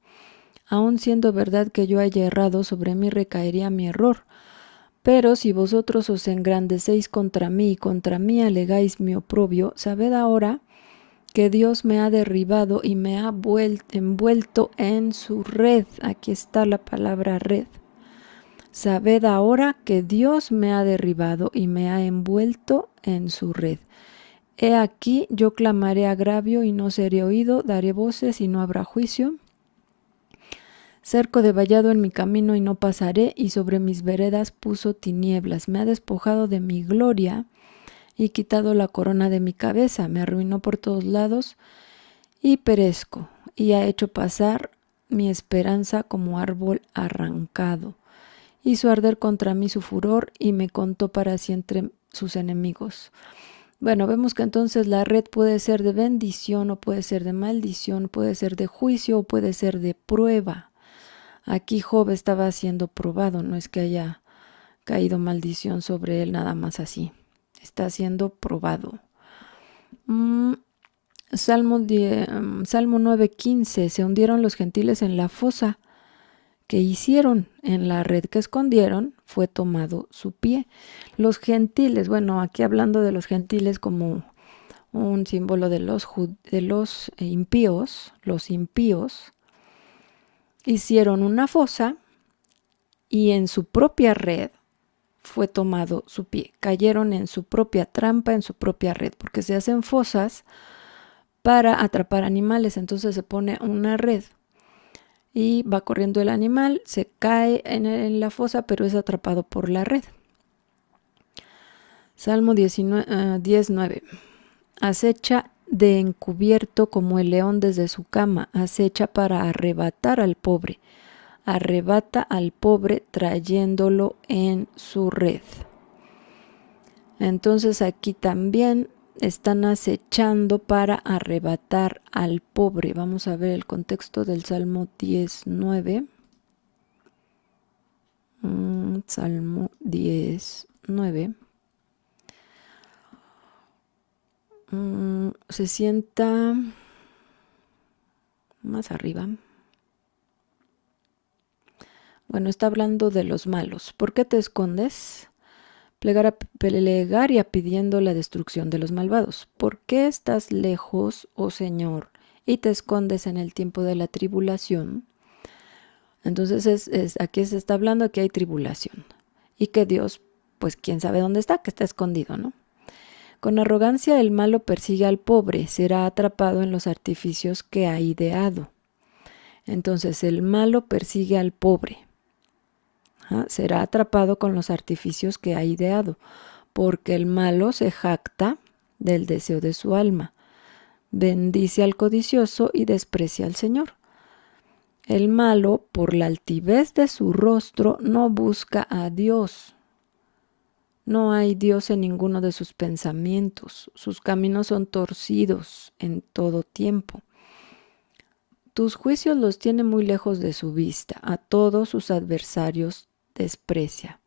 Aun siendo verdad que yo haya errado, sobre mí recaería mi error. Pero si vosotros os engrandecéis contra mí y contra mí alegáis mi oprobio, sabed ahora que Dios me ha derribado y me ha envuelto en su red. Aquí está la palabra red. Sabed ahora que Dios me ha derribado y me ha envuelto en su red. He aquí, yo clamaré agravio y no seré oído, daré voces y no habrá juicio. Cerco de vallado en mi camino y no pasaré, y sobre mis veredas puso tinieblas. Me ha despojado de mi gloria y quitado la corona de mi cabeza. Me arruinó por todos lados y perezco, y ha hecho pasar mi esperanza como árbol arrancado. Hizo arder contra mí su furor y me contó para siempre sus enemigos. Bueno, vemos que entonces la red puede ser de bendición o puede ser de maldición, puede ser de juicio o puede ser de prueba. Aquí Job estaba siendo probado, no es que haya caído maldición sobre él nada más así. Está siendo probado. Salmo 9:15. Se hundieron los gentiles en la fosa que hicieron, en la red que escondieron fue tomado su pie. Los gentiles, bueno, aquí hablando de los gentiles como un símbolo de los impíos, los impíos hicieron una fosa y en su propia red fue tomado su pie. Cayeron en su propia trampa, en su propia red, porque se hacen fosas para atrapar animales. Entonces se pone una red y va corriendo el animal, se cae en la fosa, pero es atrapado por la red. Salmo 10:9. Acecha de encubierto como el león desde su cama, acecha para arrebatar al pobre. Arrebata al pobre trayéndolo en su red. Entonces aquí también están acechando para arrebatar al pobre. Vamos a ver el contexto del Salmo 10:9. Salmo 10:9. Se sienta más arriba. Bueno, está hablando de los malos. ¿Por qué te escondes? Plegaria pidiendo la destrucción de los malvados. ¿Por qué estás lejos, oh Señor, y te escondes en el tiempo de la tribulación? Entonces aquí se está hablando que hay tribulación y que Dios, pues quién sabe dónde está, que está escondido, ¿no? Con arrogancia el malo persigue al pobre, será atrapado en los artificios que ha ideado. Entonces el malo persigue al pobre, será atrapado con los artificios que ha ideado, porque el malo se jacta del deseo de su alma, bendice al codicioso y desprecia al Señor. El malo, por la altivez de su rostro, no busca a Dios. No hay Dios en ninguno de sus pensamientos. Sus caminos son torcidos en todo tiempo. Tus juicios los tiene muy lejos de su vista. A todos sus adversarios desprecia.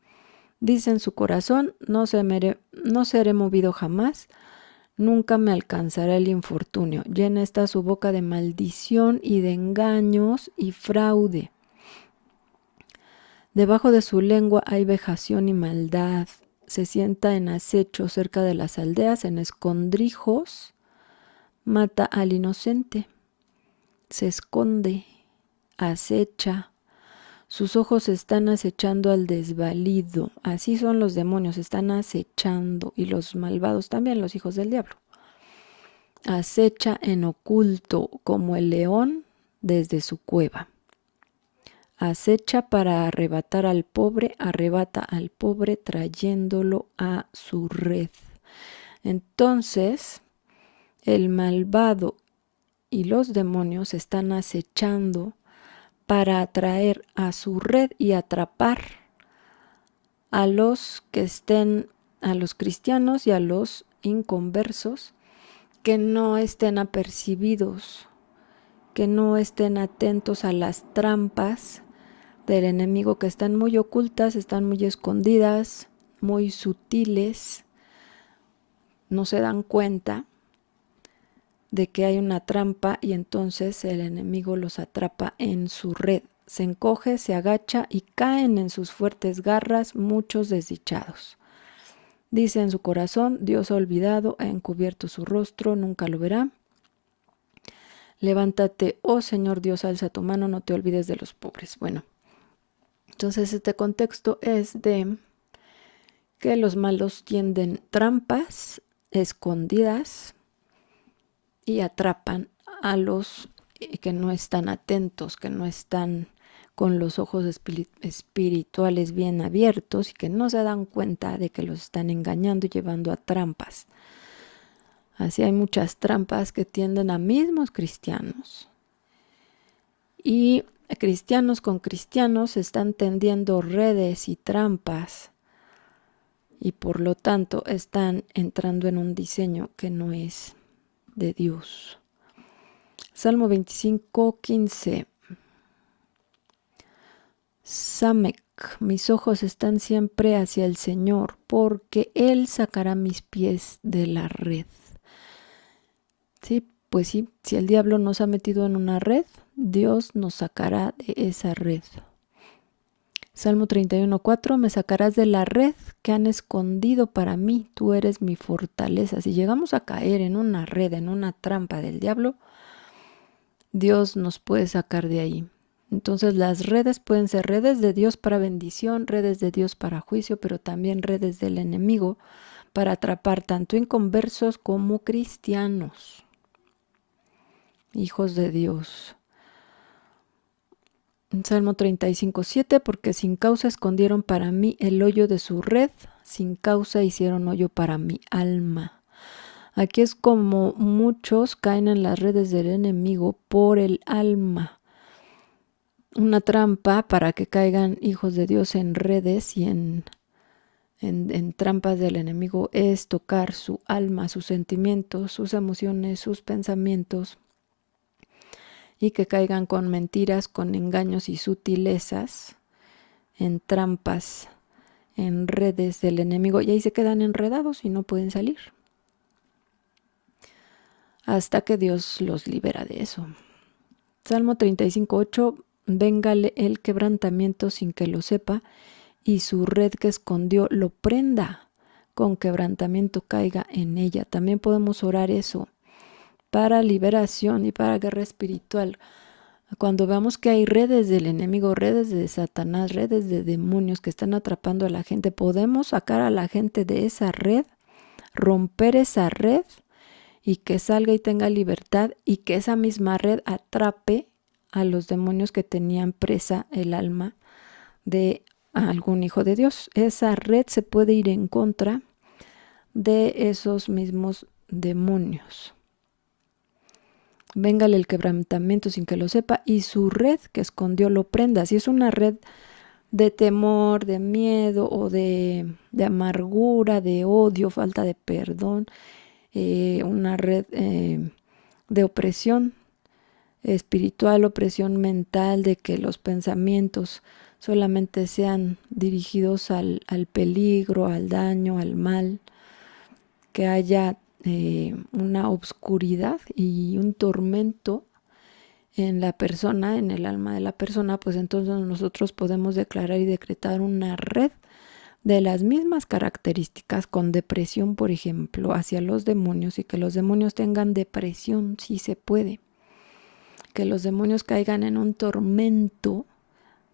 Dice en su corazón, no seré movido jamás. Nunca me alcanzará el infortunio. Llena está su boca de maldición y de engaños y fraude. Debajo de su lengua hay vejación y maldad. Se sienta en acecho cerca de las aldeas, en escondrijos. Mata al inocente. Se esconde, acecha. Sus ojos están acechando al desvalido. Así son los demonios, están acechando. Y los malvados también, los hijos del diablo. Acecha en oculto como el león desde su cueva. Acecha para arrebatar al pobre, arrebata al pobre trayéndolo a su red. Entonces, el malvado y los demonios están acechando para atraer a su red y atrapar a los que estén, a los cristianos y a los inconversos, que no estén apercibidos, que no estén atentos a las trampas del enemigo, que están muy ocultas, están muy escondidas, muy sutiles, no se dan cuenta de que hay una trampa y entonces el enemigo los atrapa en su red. Se encoge, se agacha y caen en sus fuertes garras muchos desdichados. Dice en su corazón, Dios ha olvidado, ha encubierto su rostro, nunca lo verá. Levántate, oh Señor Dios, alza tu mano, no te olvides de los pobres. Bueno, entonces este contexto es de que los malos tienden trampas escondidas y atrapan a los que no están atentos, que no están con los ojos espirituales bien abiertos y que no se dan cuenta de que los están engañando y llevando a trampas. Así hay muchas trampas que tienden a mismos cristianos. Y cristianos con cristianos están tendiendo redes y trampas y por lo tanto están entrando en un diseño que no es de Dios. Salmo 25:15. Samek, mis ojos están siempre hacia el Señor, porque Él sacará mis pies de la red. Sí, pues sí, si el diablo nos ha metido en una red, Dios nos sacará de esa red. Salmo 31:4, me sacarás de la red que han escondido para mí, tú eres mi fortaleza. Si llegamos a caer en una red, en una trampa del diablo, Dios nos puede sacar de ahí. Entonces las redes pueden ser redes de Dios para bendición, redes de Dios para juicio, pero también redes del enemigo para atrapar tanto inconversos como cristianos, hijos de Dios. En Salmo 35:7, porque sin causa escondieron para mí el hoyo de su red, sin causa hicieron hoyo para mi alma. Aquí es como muchos caen en las redes del enemigo por el alma. Una trampa para que caigan hijos de Dios en redes y en trampas del enemigo es tocar su alma, sus sentimientos, sus emociones, sus pensamientos, y que caigan con mentiras, con engaños y sutilezas, en trampas, en redes del enemigo, y ahí se quedan enredados y no pueden salir. hasta que Dios los libera de eso. Salmo 35:8, véngale el quebrantamiento sin que lo sepa, y su red que escondió lo prenda, con quebrantamiento caiga en ella. También podemos orar eso para liberación y para guerra espiritual. Cuando veamos que hay redes del enemigo, redes de Satanás, redes de demonios que están atrapando a la gente, podemos sacar a la gente de esa red, romper esa red y que salga y tenga libertad, y que esa misma red atrape a los demonios que tenían presa el alma de algún hijo de Dios. Esa red se puede ir en contra de esos mismos demonios. Véngale el quebrantamiento sin que lo sepa, y su red que escondió lo prenda. Si es una red de temor, de miedo o de amargura, de odio, falta de perdón, una red de opresión espiritual, opresión mental, de que los pensamientos solamente sean dirigidos al peligro, al daño, al mal, que haya una obscuridad y un tormento en la persona, en el alma de la persona, pues entonces nosotros podemos declarar y decretar una red de las mismas características con depresión, por ejemplo, hacia los demonios, y que los demonios tengan depresión, sí se puede. Que los demonios caigan en un tormento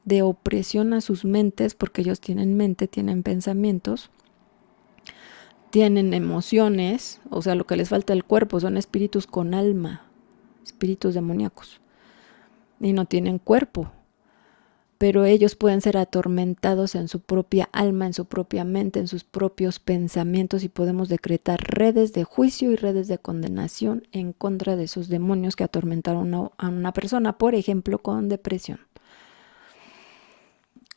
de opresión a sus mentes, porque ellos tienen mente, tienen pensamientos, tienen emociones, o sea, lo que les falta el cuerpo son espíritus con alma, espíritus demoníacos, y no tienen cuerpo, pero ellos pueden ser atormentados en su propia alma, en su propia mente, en sus propios pensamientos, y podemos decretar redes de juicio y redes de condenación en contra de esos demonios que atormentaron a una persona, por ejemplo, con depresión.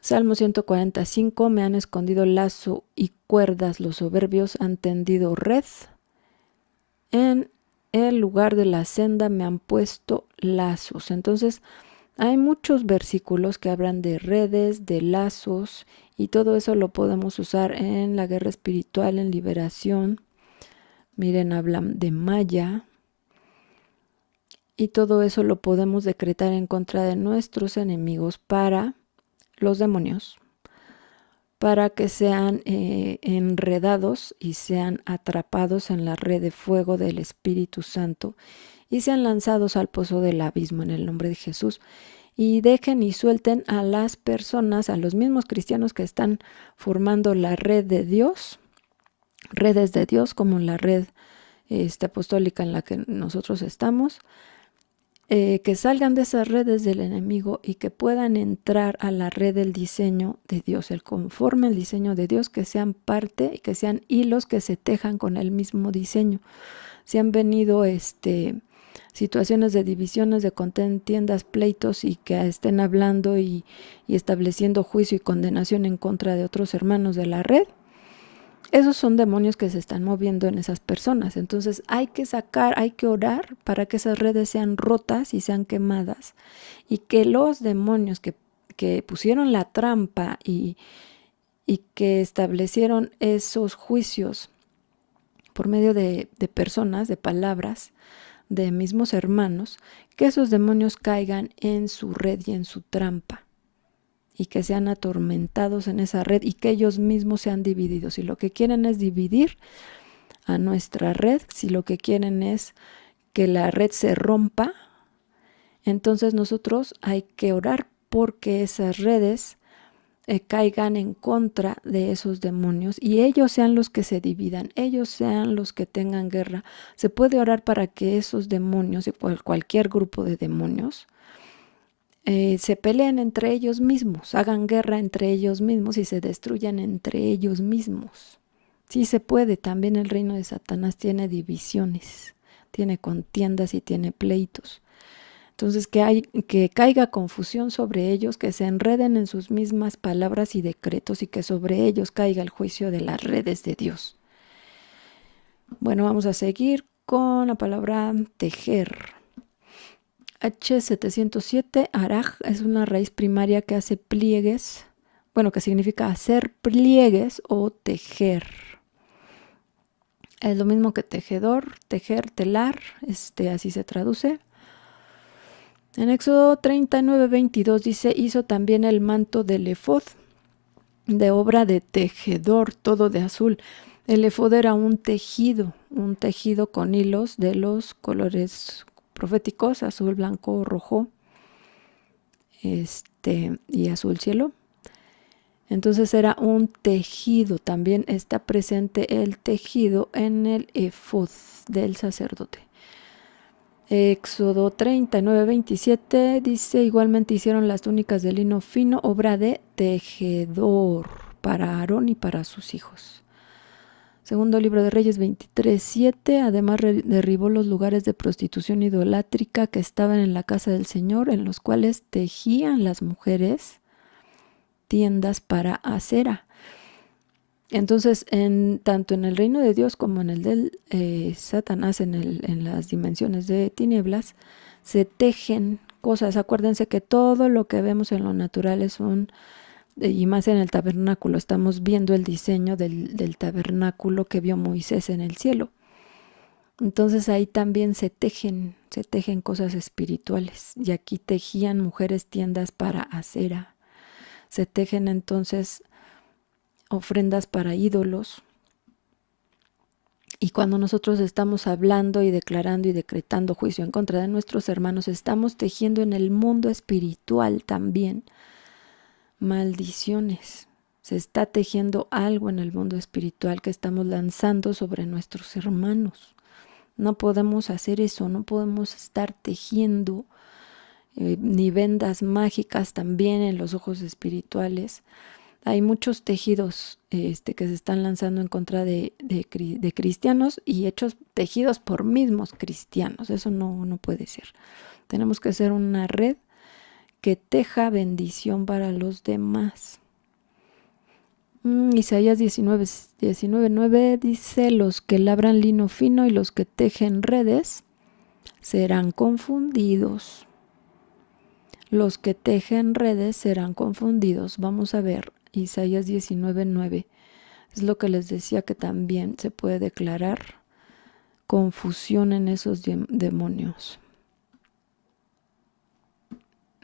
Salmo 145, me han escondido lazo y cuerdas, los soberbios han tendido red, en el lugar de la senda me han puesto lazos. Entonces, hay muchos versículos que hablan de redes, de lazos, y todo eso lo podemos usar en la guerra espiritual, en liberación. Miren, hablan de malla, y todo eso lo podemos decretar en contra de nuestros enemigos, para los demonios, para que sean enredados y sean atrapados en la red de fuego del Espíritu Santo y sean lanzados al pozo del abismo en el nombre de Jesús. Y dejen y suelten a las personas, a los mismos cristianos que están formando la red de Dios, redes de Dios, como la red apostólica en la que nosotros estamos, que salgan de esas redes del enemigo y que puedan entrar a la red del diseño de Dios, el conforme al diseño de Dios, que sean parte y que sean hilos que se tejan con el mismo diseño. Si han venido situaciones de divisiones, de contiendas, pleitos, y que estén hablando y estableciendo juicio y condenación en contra de otros hermanos de la red, esos son demonios que se están moviendo en esas personas. Entonces hay que hay que orar para que esas redes sean rotas y sean quemadas, y que los demonios que pusieron la trampa y que establecieron esos juicios por medio de personas, de palabras, de mismos hermanos, que esos demonios caigan en su red y en su trampa, y que sean atormentados en esa red, y que ellos mismos sean divididos. Si lo que quieren es dividir a nuestra red, si lo que quieren es que la red se rompa, entonces nosotros hay que orar porque esas redes caigan en contra de esos demonios, y ellos sean los que se dividan, ellos sean los que tengan guerra. Se puede orar para que esos demonios, cualquier grupo de demonios, se peleen entre ellos mismos, hagan guerra entre ellos mismos y se destruyan entre ellos mismos. Sí se puede. También el reino de Satanás tiene divisiones, tiene contiendas y tiene pleitos. Entonces que caiga confusión sobre ellos, que se enreden en sus mismas palabras y decretos, y que sobre ellos caiga el juicio de las redes de Dios. Bueno, vamos a seguir con la palabra tejer. H707, araj, es una raíz primaria que hace pliegues, que significa hacer pliegues o tejer. Es lo mismo que tejedor, tejer, telar, así se traduce. En Éxodo 39:22 dice, hizo también el manto del efod de obra de tejedor, todo de azul. El efod era un tejido con hilos de los colores proféticos, azul, blanco, rojo, y azul cielo. Entonces era un tejido, también está presente el tejido en el efod del sacerdote. Éxodo 39:27 dice, igualmente hicieron las túnicas de lino fino, obra de tejedor, para Aarón y para sus hijos. Segundo libro de Reyes 23:7, además derribó los lugares de prostitución idolátrica que estaban en la casa del Señor, en los cuales tejían las mujeres tiendas para acera. Entonces, tanto en el reino de Dios como en el del Satanás, en las dimensiones de tinieblas, se tejen cosas. Acuérdense que todo lo que vemos en lo natural es y más en el tabernáculo, estamos viendo el diseño del tabernáculo que vio Moisés en el cielo. Entonces ahí también se tejen cosas espirituales. Y aquí tejían mujeres tiendas para acera. Se tejen entonces ofrendas para ídolos. Y cuando nosotros estamos hablando y declarando y decretando juicio en contra de nuestros hermanos, estamos tejiendo en el mundo espiritual también maldiciones. Se está tejiendo algo en el mundo espiritual que estamos lanzando sobre nuestros hermanos. No podemos hacer eso, no podemos estar tejiendo ni vendas mágicas también en los ojos espirituales. Hay muchos tejidos que se están lanzando en contra de cristianos y hechos tejidos por mismos cristianos. Eso no puede ser. Tenemos que hacer una red que teja bendición para los demás. Isaías 19:9 dice, los que labran lino fino y los que tejen redes serán confundidos. Los que tejen redes serán confundidos. Vamos a ver Isaías 19:9. Es lo que les decía, que también se puede declarar confusión en esos demonios.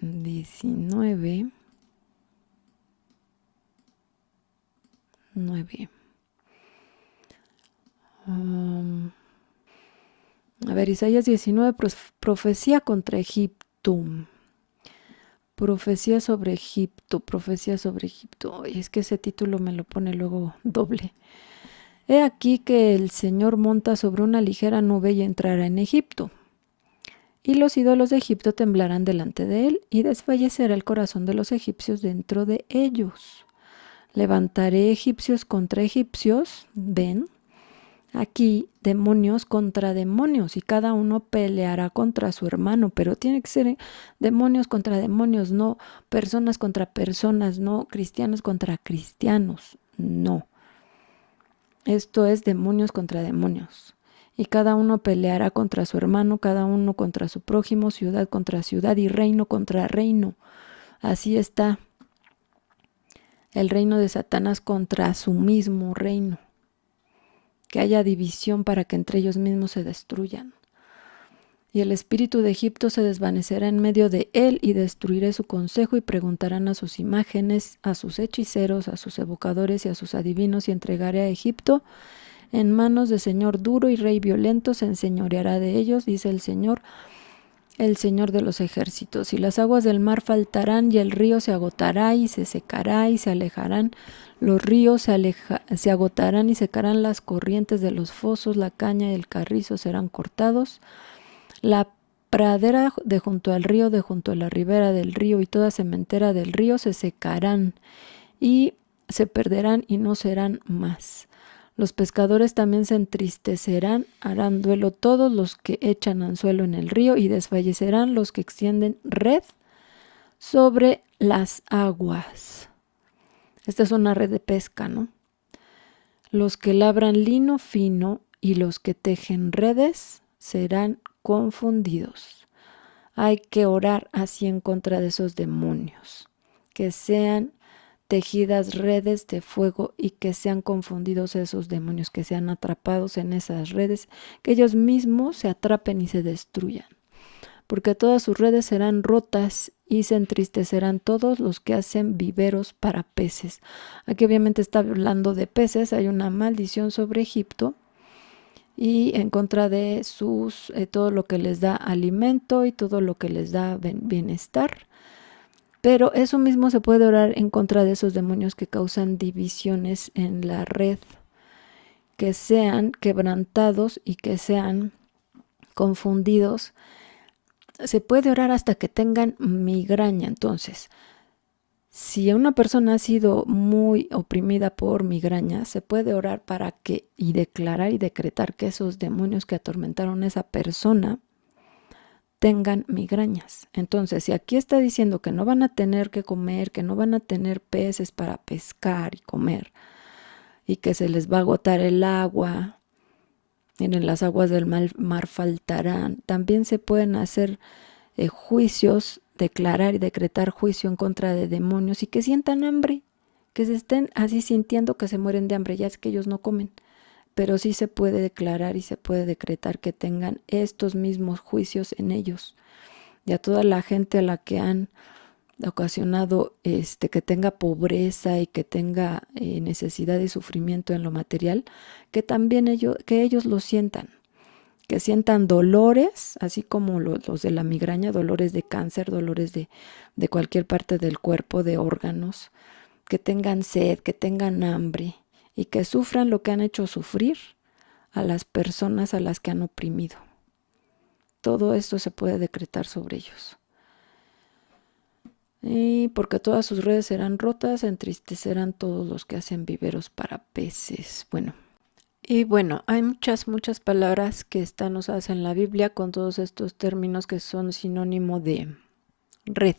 19:9. A ver, Isaías 19, profecía contra Egipto. Profecía sobre Egipto, profecía sobre Egipto. Y es que ese título me lo pone luego doble. He aquí que el Señor monta sobre una ligera nube y entrará en Egipto. Y los ídolos de Egipto temblarán delante de él, y desfallecerá el corazón de los egipcios dentro de ellos. Levantaré egipcios contra egipcios, ven, aquí demonios contra demonios, y cada uno peleará contra su hermano, pero tiene que ser demonios contra demonios, no personas contra personas, no cristianos contra cristianos, no. Esto es demonios contra demonios. Y cada uno peleará contra su hermano, cada uno contra su prójimo, ciudad contra ciudad y reino contra reino. Así está el reino de Satanás contra su mismo reino. Que haya división para que entre ellos mismos se destruyan. Y el espíritu de Egipto se desvanecerá en medio de él, y destruiré su consejo, y preguntarán a sus imágenes, a sus hechiceros, a sus evocadores y a sus adivinos, y entregaré a Egipto en manos de señor duro y rey violento, se enseñoreará de ellos, dice el Señor de los ejércitos. Y las aguas del mar faltarán, y el río se agotará y se secará y se alejarán. Los ríos se agotarán y secarán las corrientes de los fosos, la caña y el carrizo serán cortados. La pradera de junto al río, de junto a la ribera del río y toda sementera del río se secarán y se perderán y no serán más. Los pescadores también se entristecerán, harán duelo todos los que echan anzuelo en el río, y desfallecerán los que extienden red sobre las aguas. Esta es una red de pesca, ¿no? Los que labran lino fino y los que tejen redes serán confundidos. Hay que orar así en contra de esos demonios, que sean tejidas redes de fuego y que sean confundidos esos demonios, que sean atrapados en esas redes, que ellos mismos se atrapen y se destruyan, porque todas sus redes serán rotas y se entristecerán todos los que hacen viveros para peces. Aquí obviamente está hablando de peces, hay una maldición sobre Egipto y en contra de sus todo lo que les da alimento y todo lo que les da bienestar. Pero eso mismo se puede orar en contra de esos demonios que causan divisiones en la red, que sean quebrantados y que sean confundidos. Se puede orar hasta que tengan migraña. Entonces, si una persona ha sido muy oprimida por migraña, se puede orar para que y declarar y decretar que esos demonios que atormentaron a esa persona tengan migrañas. Entonces, si aquí está diciendo que no van a tener que comer, que no van a tener peces para pescar y comer, y que se les va a agotar el agua, en las aguas del mar faltarán, también se pueden hacer juicios, declarar y decretar juicio en contra de demonios y que sientan hambre, que se estén así sintiendo que se mueren de hambre, ya es que ellos no comen. Pero sí se puede declarar y se puede decretar que tengan estos mismos juicios en ellos. Y a toda la gente a la que han ocasionado que tenga pobreza y que tenga necesidad y sufrimiento en lo material, que también que ellos lo sientan. Que sientan dolores, así como los de la migraña, dolores de cáncer, dolores de cualquier parte del cuerpo, de órganos, que tengan sed, que tengan hambre, y que sufran lo que han hecho sufrir a las personas a las que han oprimido. Todo esto se puede decretar sobre ellos. Y porque todas sus redes serán rotas, entristecerán todos los que hacen viveros para peces. Bueno, hay muchas palabras que están usadas en la Biblia con todos estos términos que son sinónimo de red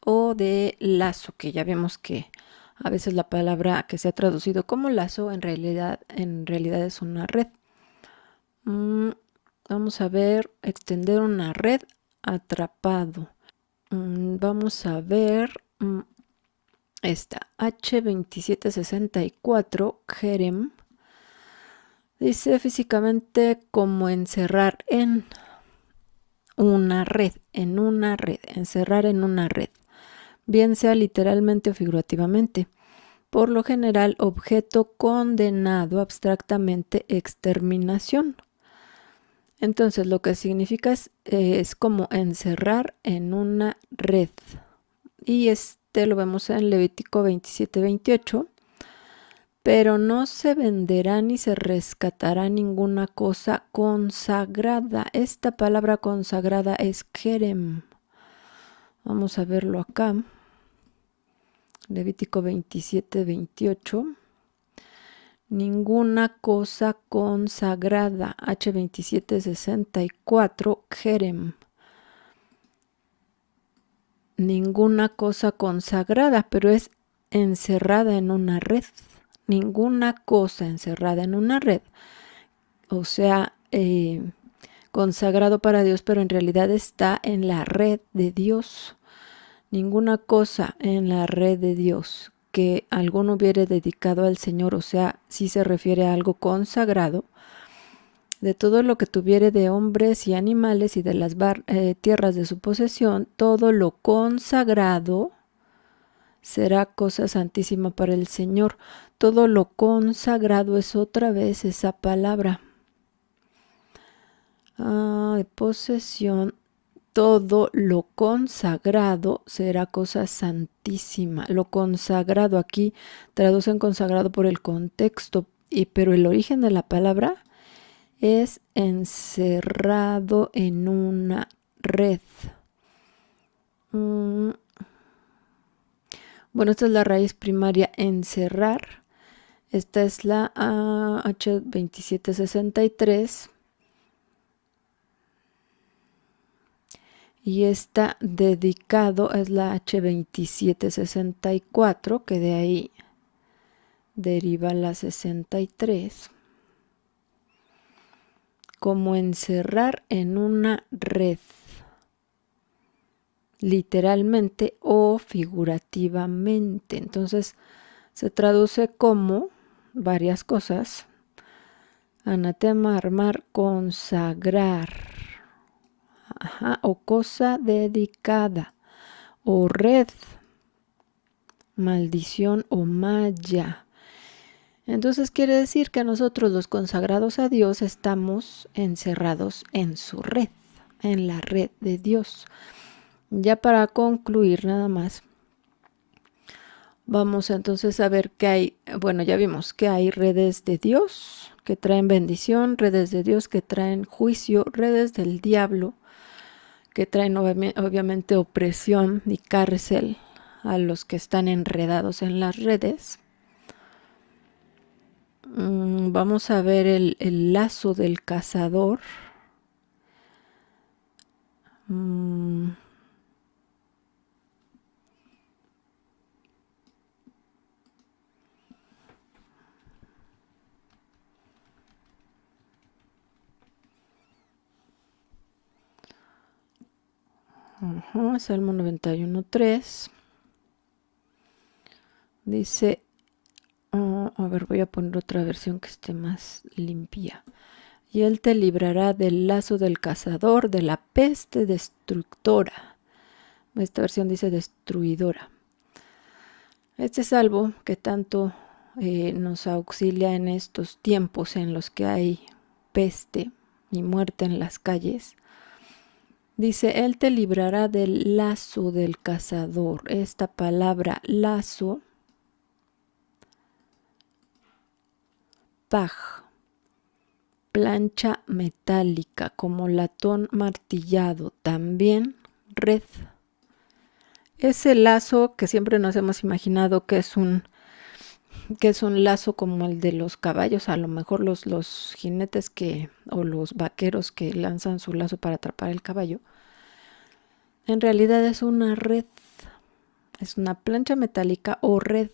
o de lazo, que ya vemos que a veces la palabra que se ha traducido como lazo en realidad es una red. Vamos a ver, extender una red, atrapado. Vamos a ver esta H2764, Jerem. Dice físicamente como encerrar en una red, encerrar en una red, bien sea literalmente o figurativamente. Por lo general, objeto condenado abstractamente, exterminación. Entonces, lo que significa es como encerrar en una red. Y lo vemos en Levítico 27-28. Pero no se venderá ni se rescatará ninguna cosa consagrada. Esta palabra consagrada es kerem. Vamos a verlo acá. Levítico 27-28. Ninguna cosa consagrada. H27-64, kerem. Ninguna cosa consagrada, pero es encerrada en una red. Ninguna cosa encerrada en una red, o sea, consagrado para Dios, pero en realidad está en la red de Dios. Ninguna cosa en la red de Dios que alguno hubiere dedicado al Señor, o sea, si se refiere a algo consagrado, de todo lo que tuviere de hombres y animales y de las tierras de su posesión, todo lo consagrado será cosa santísima para el Señor. Todo lo consagrado es otra vez esa palabra de posesión. Todo lo consagrado será cosa santísima. Lo consagrado aquí traducen consagrado por el contexto, pero el origen de la palabra es encerrado en una red. Bueno, esta es la raíz primaria, encerrar. Esta es la H2763. Y esta dedicado es la H2764, que de ahí deriva la 63. Como encerrar en una red. literalmente o figurativamente. Entonces se traduce como varias cosas: anatema, armar, consagrar, o cosa dedicada, o red, maldición o malla. Entonces quiere decir que nosotros, los consagrados a Dios, estamos encerrados en su red, en la red de Dios. Ya para concluir nada más, vamos entonces a ver que hay, bueno, ya vimos que hay redes de Dios que traen bendición, redes de Dios que traen juicio, redes del diablo que traen obviamente opresión y cárcel a los que están enredados en las redes. Vamos a ver el lazo del cazador. Salmo 91:3. Dice, a ver, voy a poner otra versión que esté más limpia. Y él te librará del lazo del cazador, de la peste destructora. Esta versión dice destruidora. Este salvo que tanto nos auxilia en estos tiempos en los que hay peste y muerte en las calles. Dice, él te librará del lazo del cazador. Esta palabra lazo, paj, plancha metálica, como latón martillado, también red. Ese lazo que siempre nos hemos imaginado que es un lazo como el de los caballos, a lo mejor los jinetes o los vaqueros que lanzan su lazo para atrapar el caballo. En realidad es una red, es una plancha metálica o red,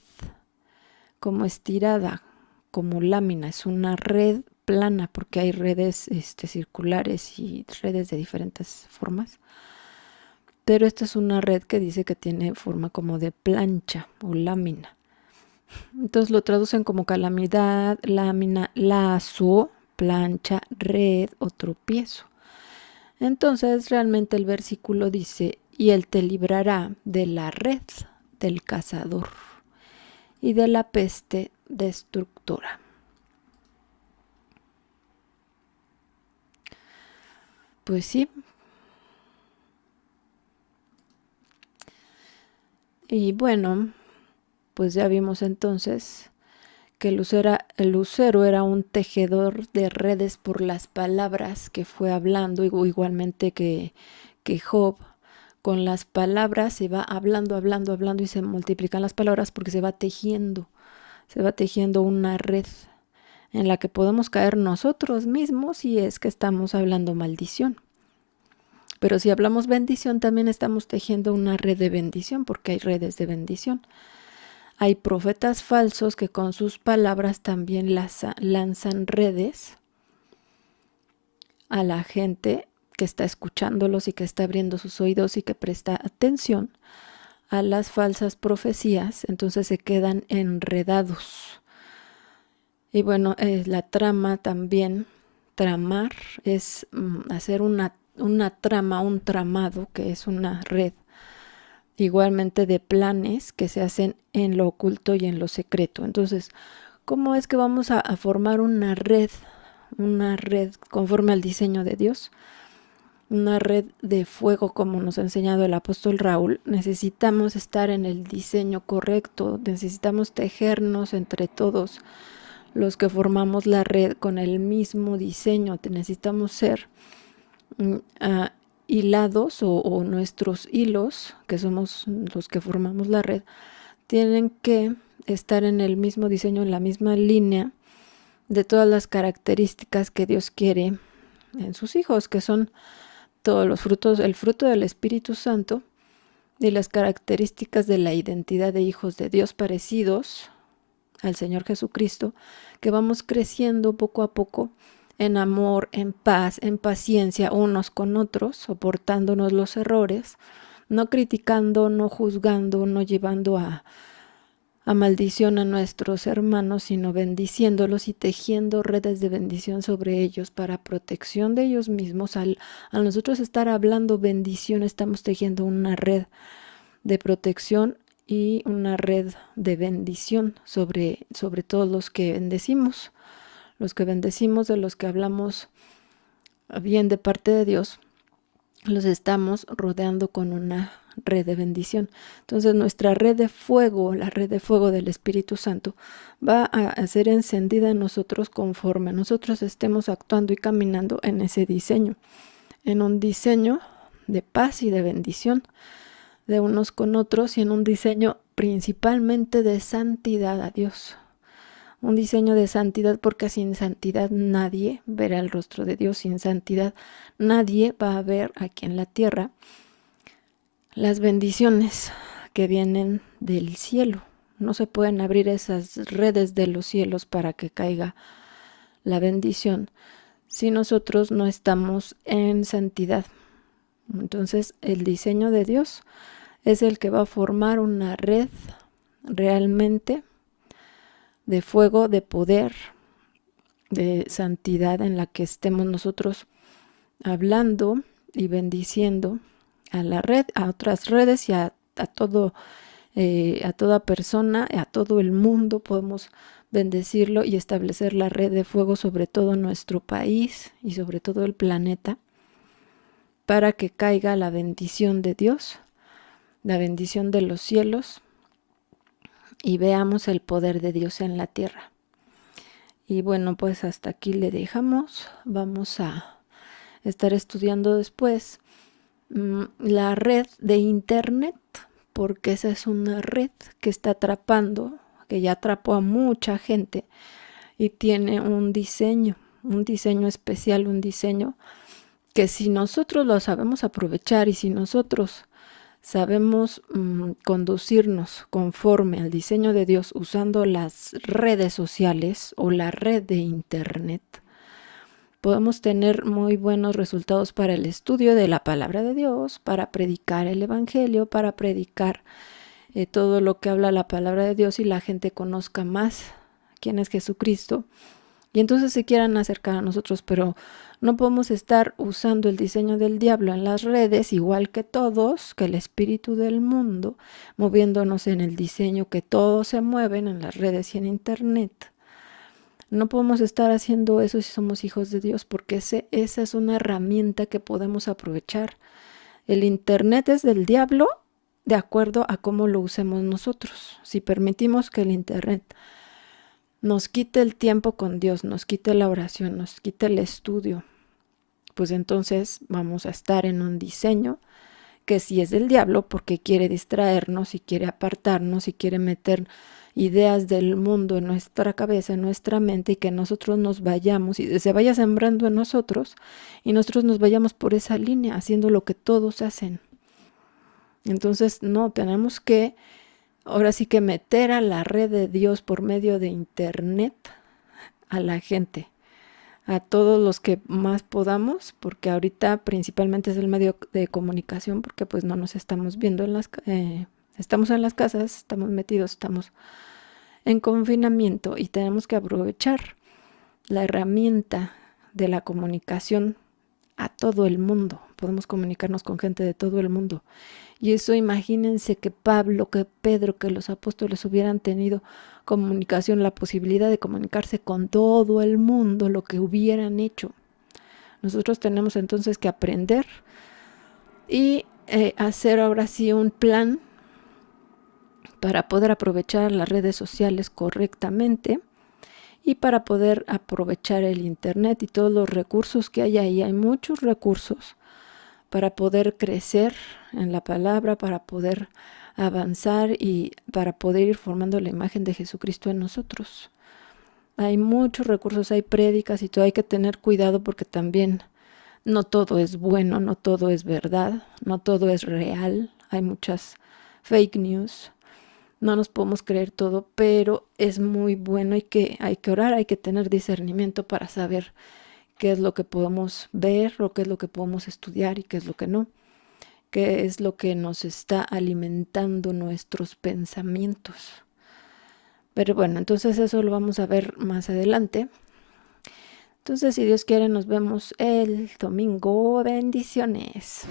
como estirada, como lámina. Es una red plana, porque hay redes circulares y redes de diferentes formas. Pero esta es una red que dice que tiene forma como de plancha o lámina. Entonces lo traducen como calamidad, lámina, lazo, plancha, red o tropiezo. Entonces realmente el versículo dice, y él te librará de la red del cazador y de la peste destructora. Pues sí. Y bueno, pues ya vimos entonces que el lucero era un tejedor de redes por las palabras que fue hablando, igualmente que Job. Con las palabras se va hablando y se multiplican las palabras porque se va tejiendo una red en la que podemos caer nosotros mismos si es que estamos hablando maldición. Pero si hablamos bendición, también estamos tejiendo una red de bendición, porque hay redes de bendición. Hay profetas falsos que con sus palabras también lanzan redes a la gente que está escuchándolos y que está abriendo sus oídos y que presta atención a las falsas profecías. Entonces se quedan enredados. Y bueno, la trama también, tramar, es hacer una trama, un tramado, que es una red, igualmente de planes que se hacen en lo oculto y en lo secreto. Entonces, ¿cómo es que vamos a formar una red conforme al diseño de Dios? Una red de fuego, como nos ha enseñado el apóstol Raúl. Necesitamos estar en el diseño correcto, necesitamos tejernos entre todos los que formamos la red con el mismo diseño. Necesitamos ser hilados o nuestros hilos, que somos los que formamos la red, tienen que estar en el mismo diseño, en la misma línea de todas las características que Dios quiere en sus hijos, que son todos los frutos, el fruto del Espíritu Santo y las características de la identidad de hijos de Dios parecidos al Señor Jesucristo, que vamos creciendo poco a poco en amor, en paz, en paciencia unos con otros, soportándonos los errores, no criticando, no juzgando, no llevando a maldición a nuestros hermanos, sino bendiciéndolos y tejiendo redes de bendición sobre ellos para protección de ellos mismos. Al nosotros estar hablando bendición, estamos tejiendo una red de protección y una red de bendición sobre todos los que bendecimos, de los que hablamos bien de parte de Dios, los estamos rodeando con una red de bendición. Entonces nuestra red de fuego, la red de fuego del Espíritu Santo, va a ser encendida en nosotros conforme nosotros estemos actuando y caminando en ese diseño, en un diseño de paz y de bendición de unos con otros y en un diseño principalmente de santidad a Dios. Un diseño de santidad, porque sin santidad nadie verá el rostro de Dios. Sin santidad nadie va a ver aquí en la tierra las bendiciones que vienen del cielo. No se pueden abrir esas redes de los cielos para que caiga la bendición si nosotros no estamos en santidad. Entonces el diseño de Dios es el que va a formar una red realmente de fuego, de poder, de santidad, en la que estemos nosotros hablando y bendiciendo a la red, a otras redes y a toda persona, a todo el mundo. Podemos bendecirlo y establecer la red de fuego sobre todo nuestro país y sobre todo el planeta, para que caiga la bendición de Dios, la bendición de los cielos, y veamos el poder de Dios en la tierra. Y bueno, pues hasta aquí le dejamos. Vamos a estar estudiando después la red de internet, porque esa es una red que está atrapando, que ya atrapó a mucha gente y tiene un diseño especial, un diseño que si nosotros lo sabemos aprovechar y si nosotros sabemos conducirnos conforme al diseño de Dios usando las redes sociales o la red de internet, podemos tener muy buenos resultados para el estudio de la palabra de Dios, para predicar el evangelio, para predicar todo lo que habla la palabra de Dios y la gente conozca más quién es Jesucristo y entonces se quieran acercar a nosotros. Pero no podemos estar usando el diseño del diablo en las redes, igual que todos, que el espíritu del mundo, moviéndonos en el diseño que todos se mueven en las redes y en internet. No podemos estar haciendo eso si somos hijos de Dios, porque esa es una herramienta que podemos aprovechar. El internet es del diablo de acuerdo a cómo lo usemos nosotros. Si permitimos que el internet nos quite el tiempo con Dios, nos quite la oración, nos quite el estudio, pues entonces vamos a estar en un diseño que sí es del diablo, porque quiere distraernos y quiere apartarnos y quiere meter ideas del mundo en nuestra cabeza, en nuestra mente, y que nosotros nos vayamos y se vaya sembrando en nosotros y nosotros nos vayamos por esa línea haciendo lo que todos hacen. Entonces no, tenemos que ahora sí que meter a la red de Dios por medio de internet a la gente, a todos los que más podamos, porque ahorita principalmente es el medio de comunicación, porque pues no nos estamos viendo estamos en las casas, estamos metidos, estamos en confinamiento y tenemos que aprovechar la herramienta de la comunicación a todo el mundo. Podemos comunicarnos con gente de todo el mundo. Y eso, imagínense que Pablo, que Pedro, que los apóstoles hubieran tenido comunicación, la posibilidad de comunicarse con todo el mundo, lo que hubieran hecho. Nosotros tenemos entonces que aprender y hacer ahora sí un plan para poder aprovechar las redes sociales correctamente y para poder aprovechar el internet y todos los recursos que hay ahí. Hay muchos recursos para poder crecer en la palabra, para poder avanzar y para poder ir formando la imagen de Jesucristo en nosotros. Hay muchos recursos, hay prédicas y todo. Hay que tener cuidado porque también no todo es bueno, no todo es verdad, no todo es real. Hay muchas fake news. No nos podemos creer todo, pero es muy bueno y que hay que orar, hay que tener discernimiento para saber qué es lo que podemos ver o qué es lo que podemos estudiar y qué es lo que no. qué es lo que nos está alimentando nuestros pensamientos. Pero bueno, entonces eso lo vamos a ver más adelante. Entonces, si Dios quiere, nos vemos el domingo. Bendiciones.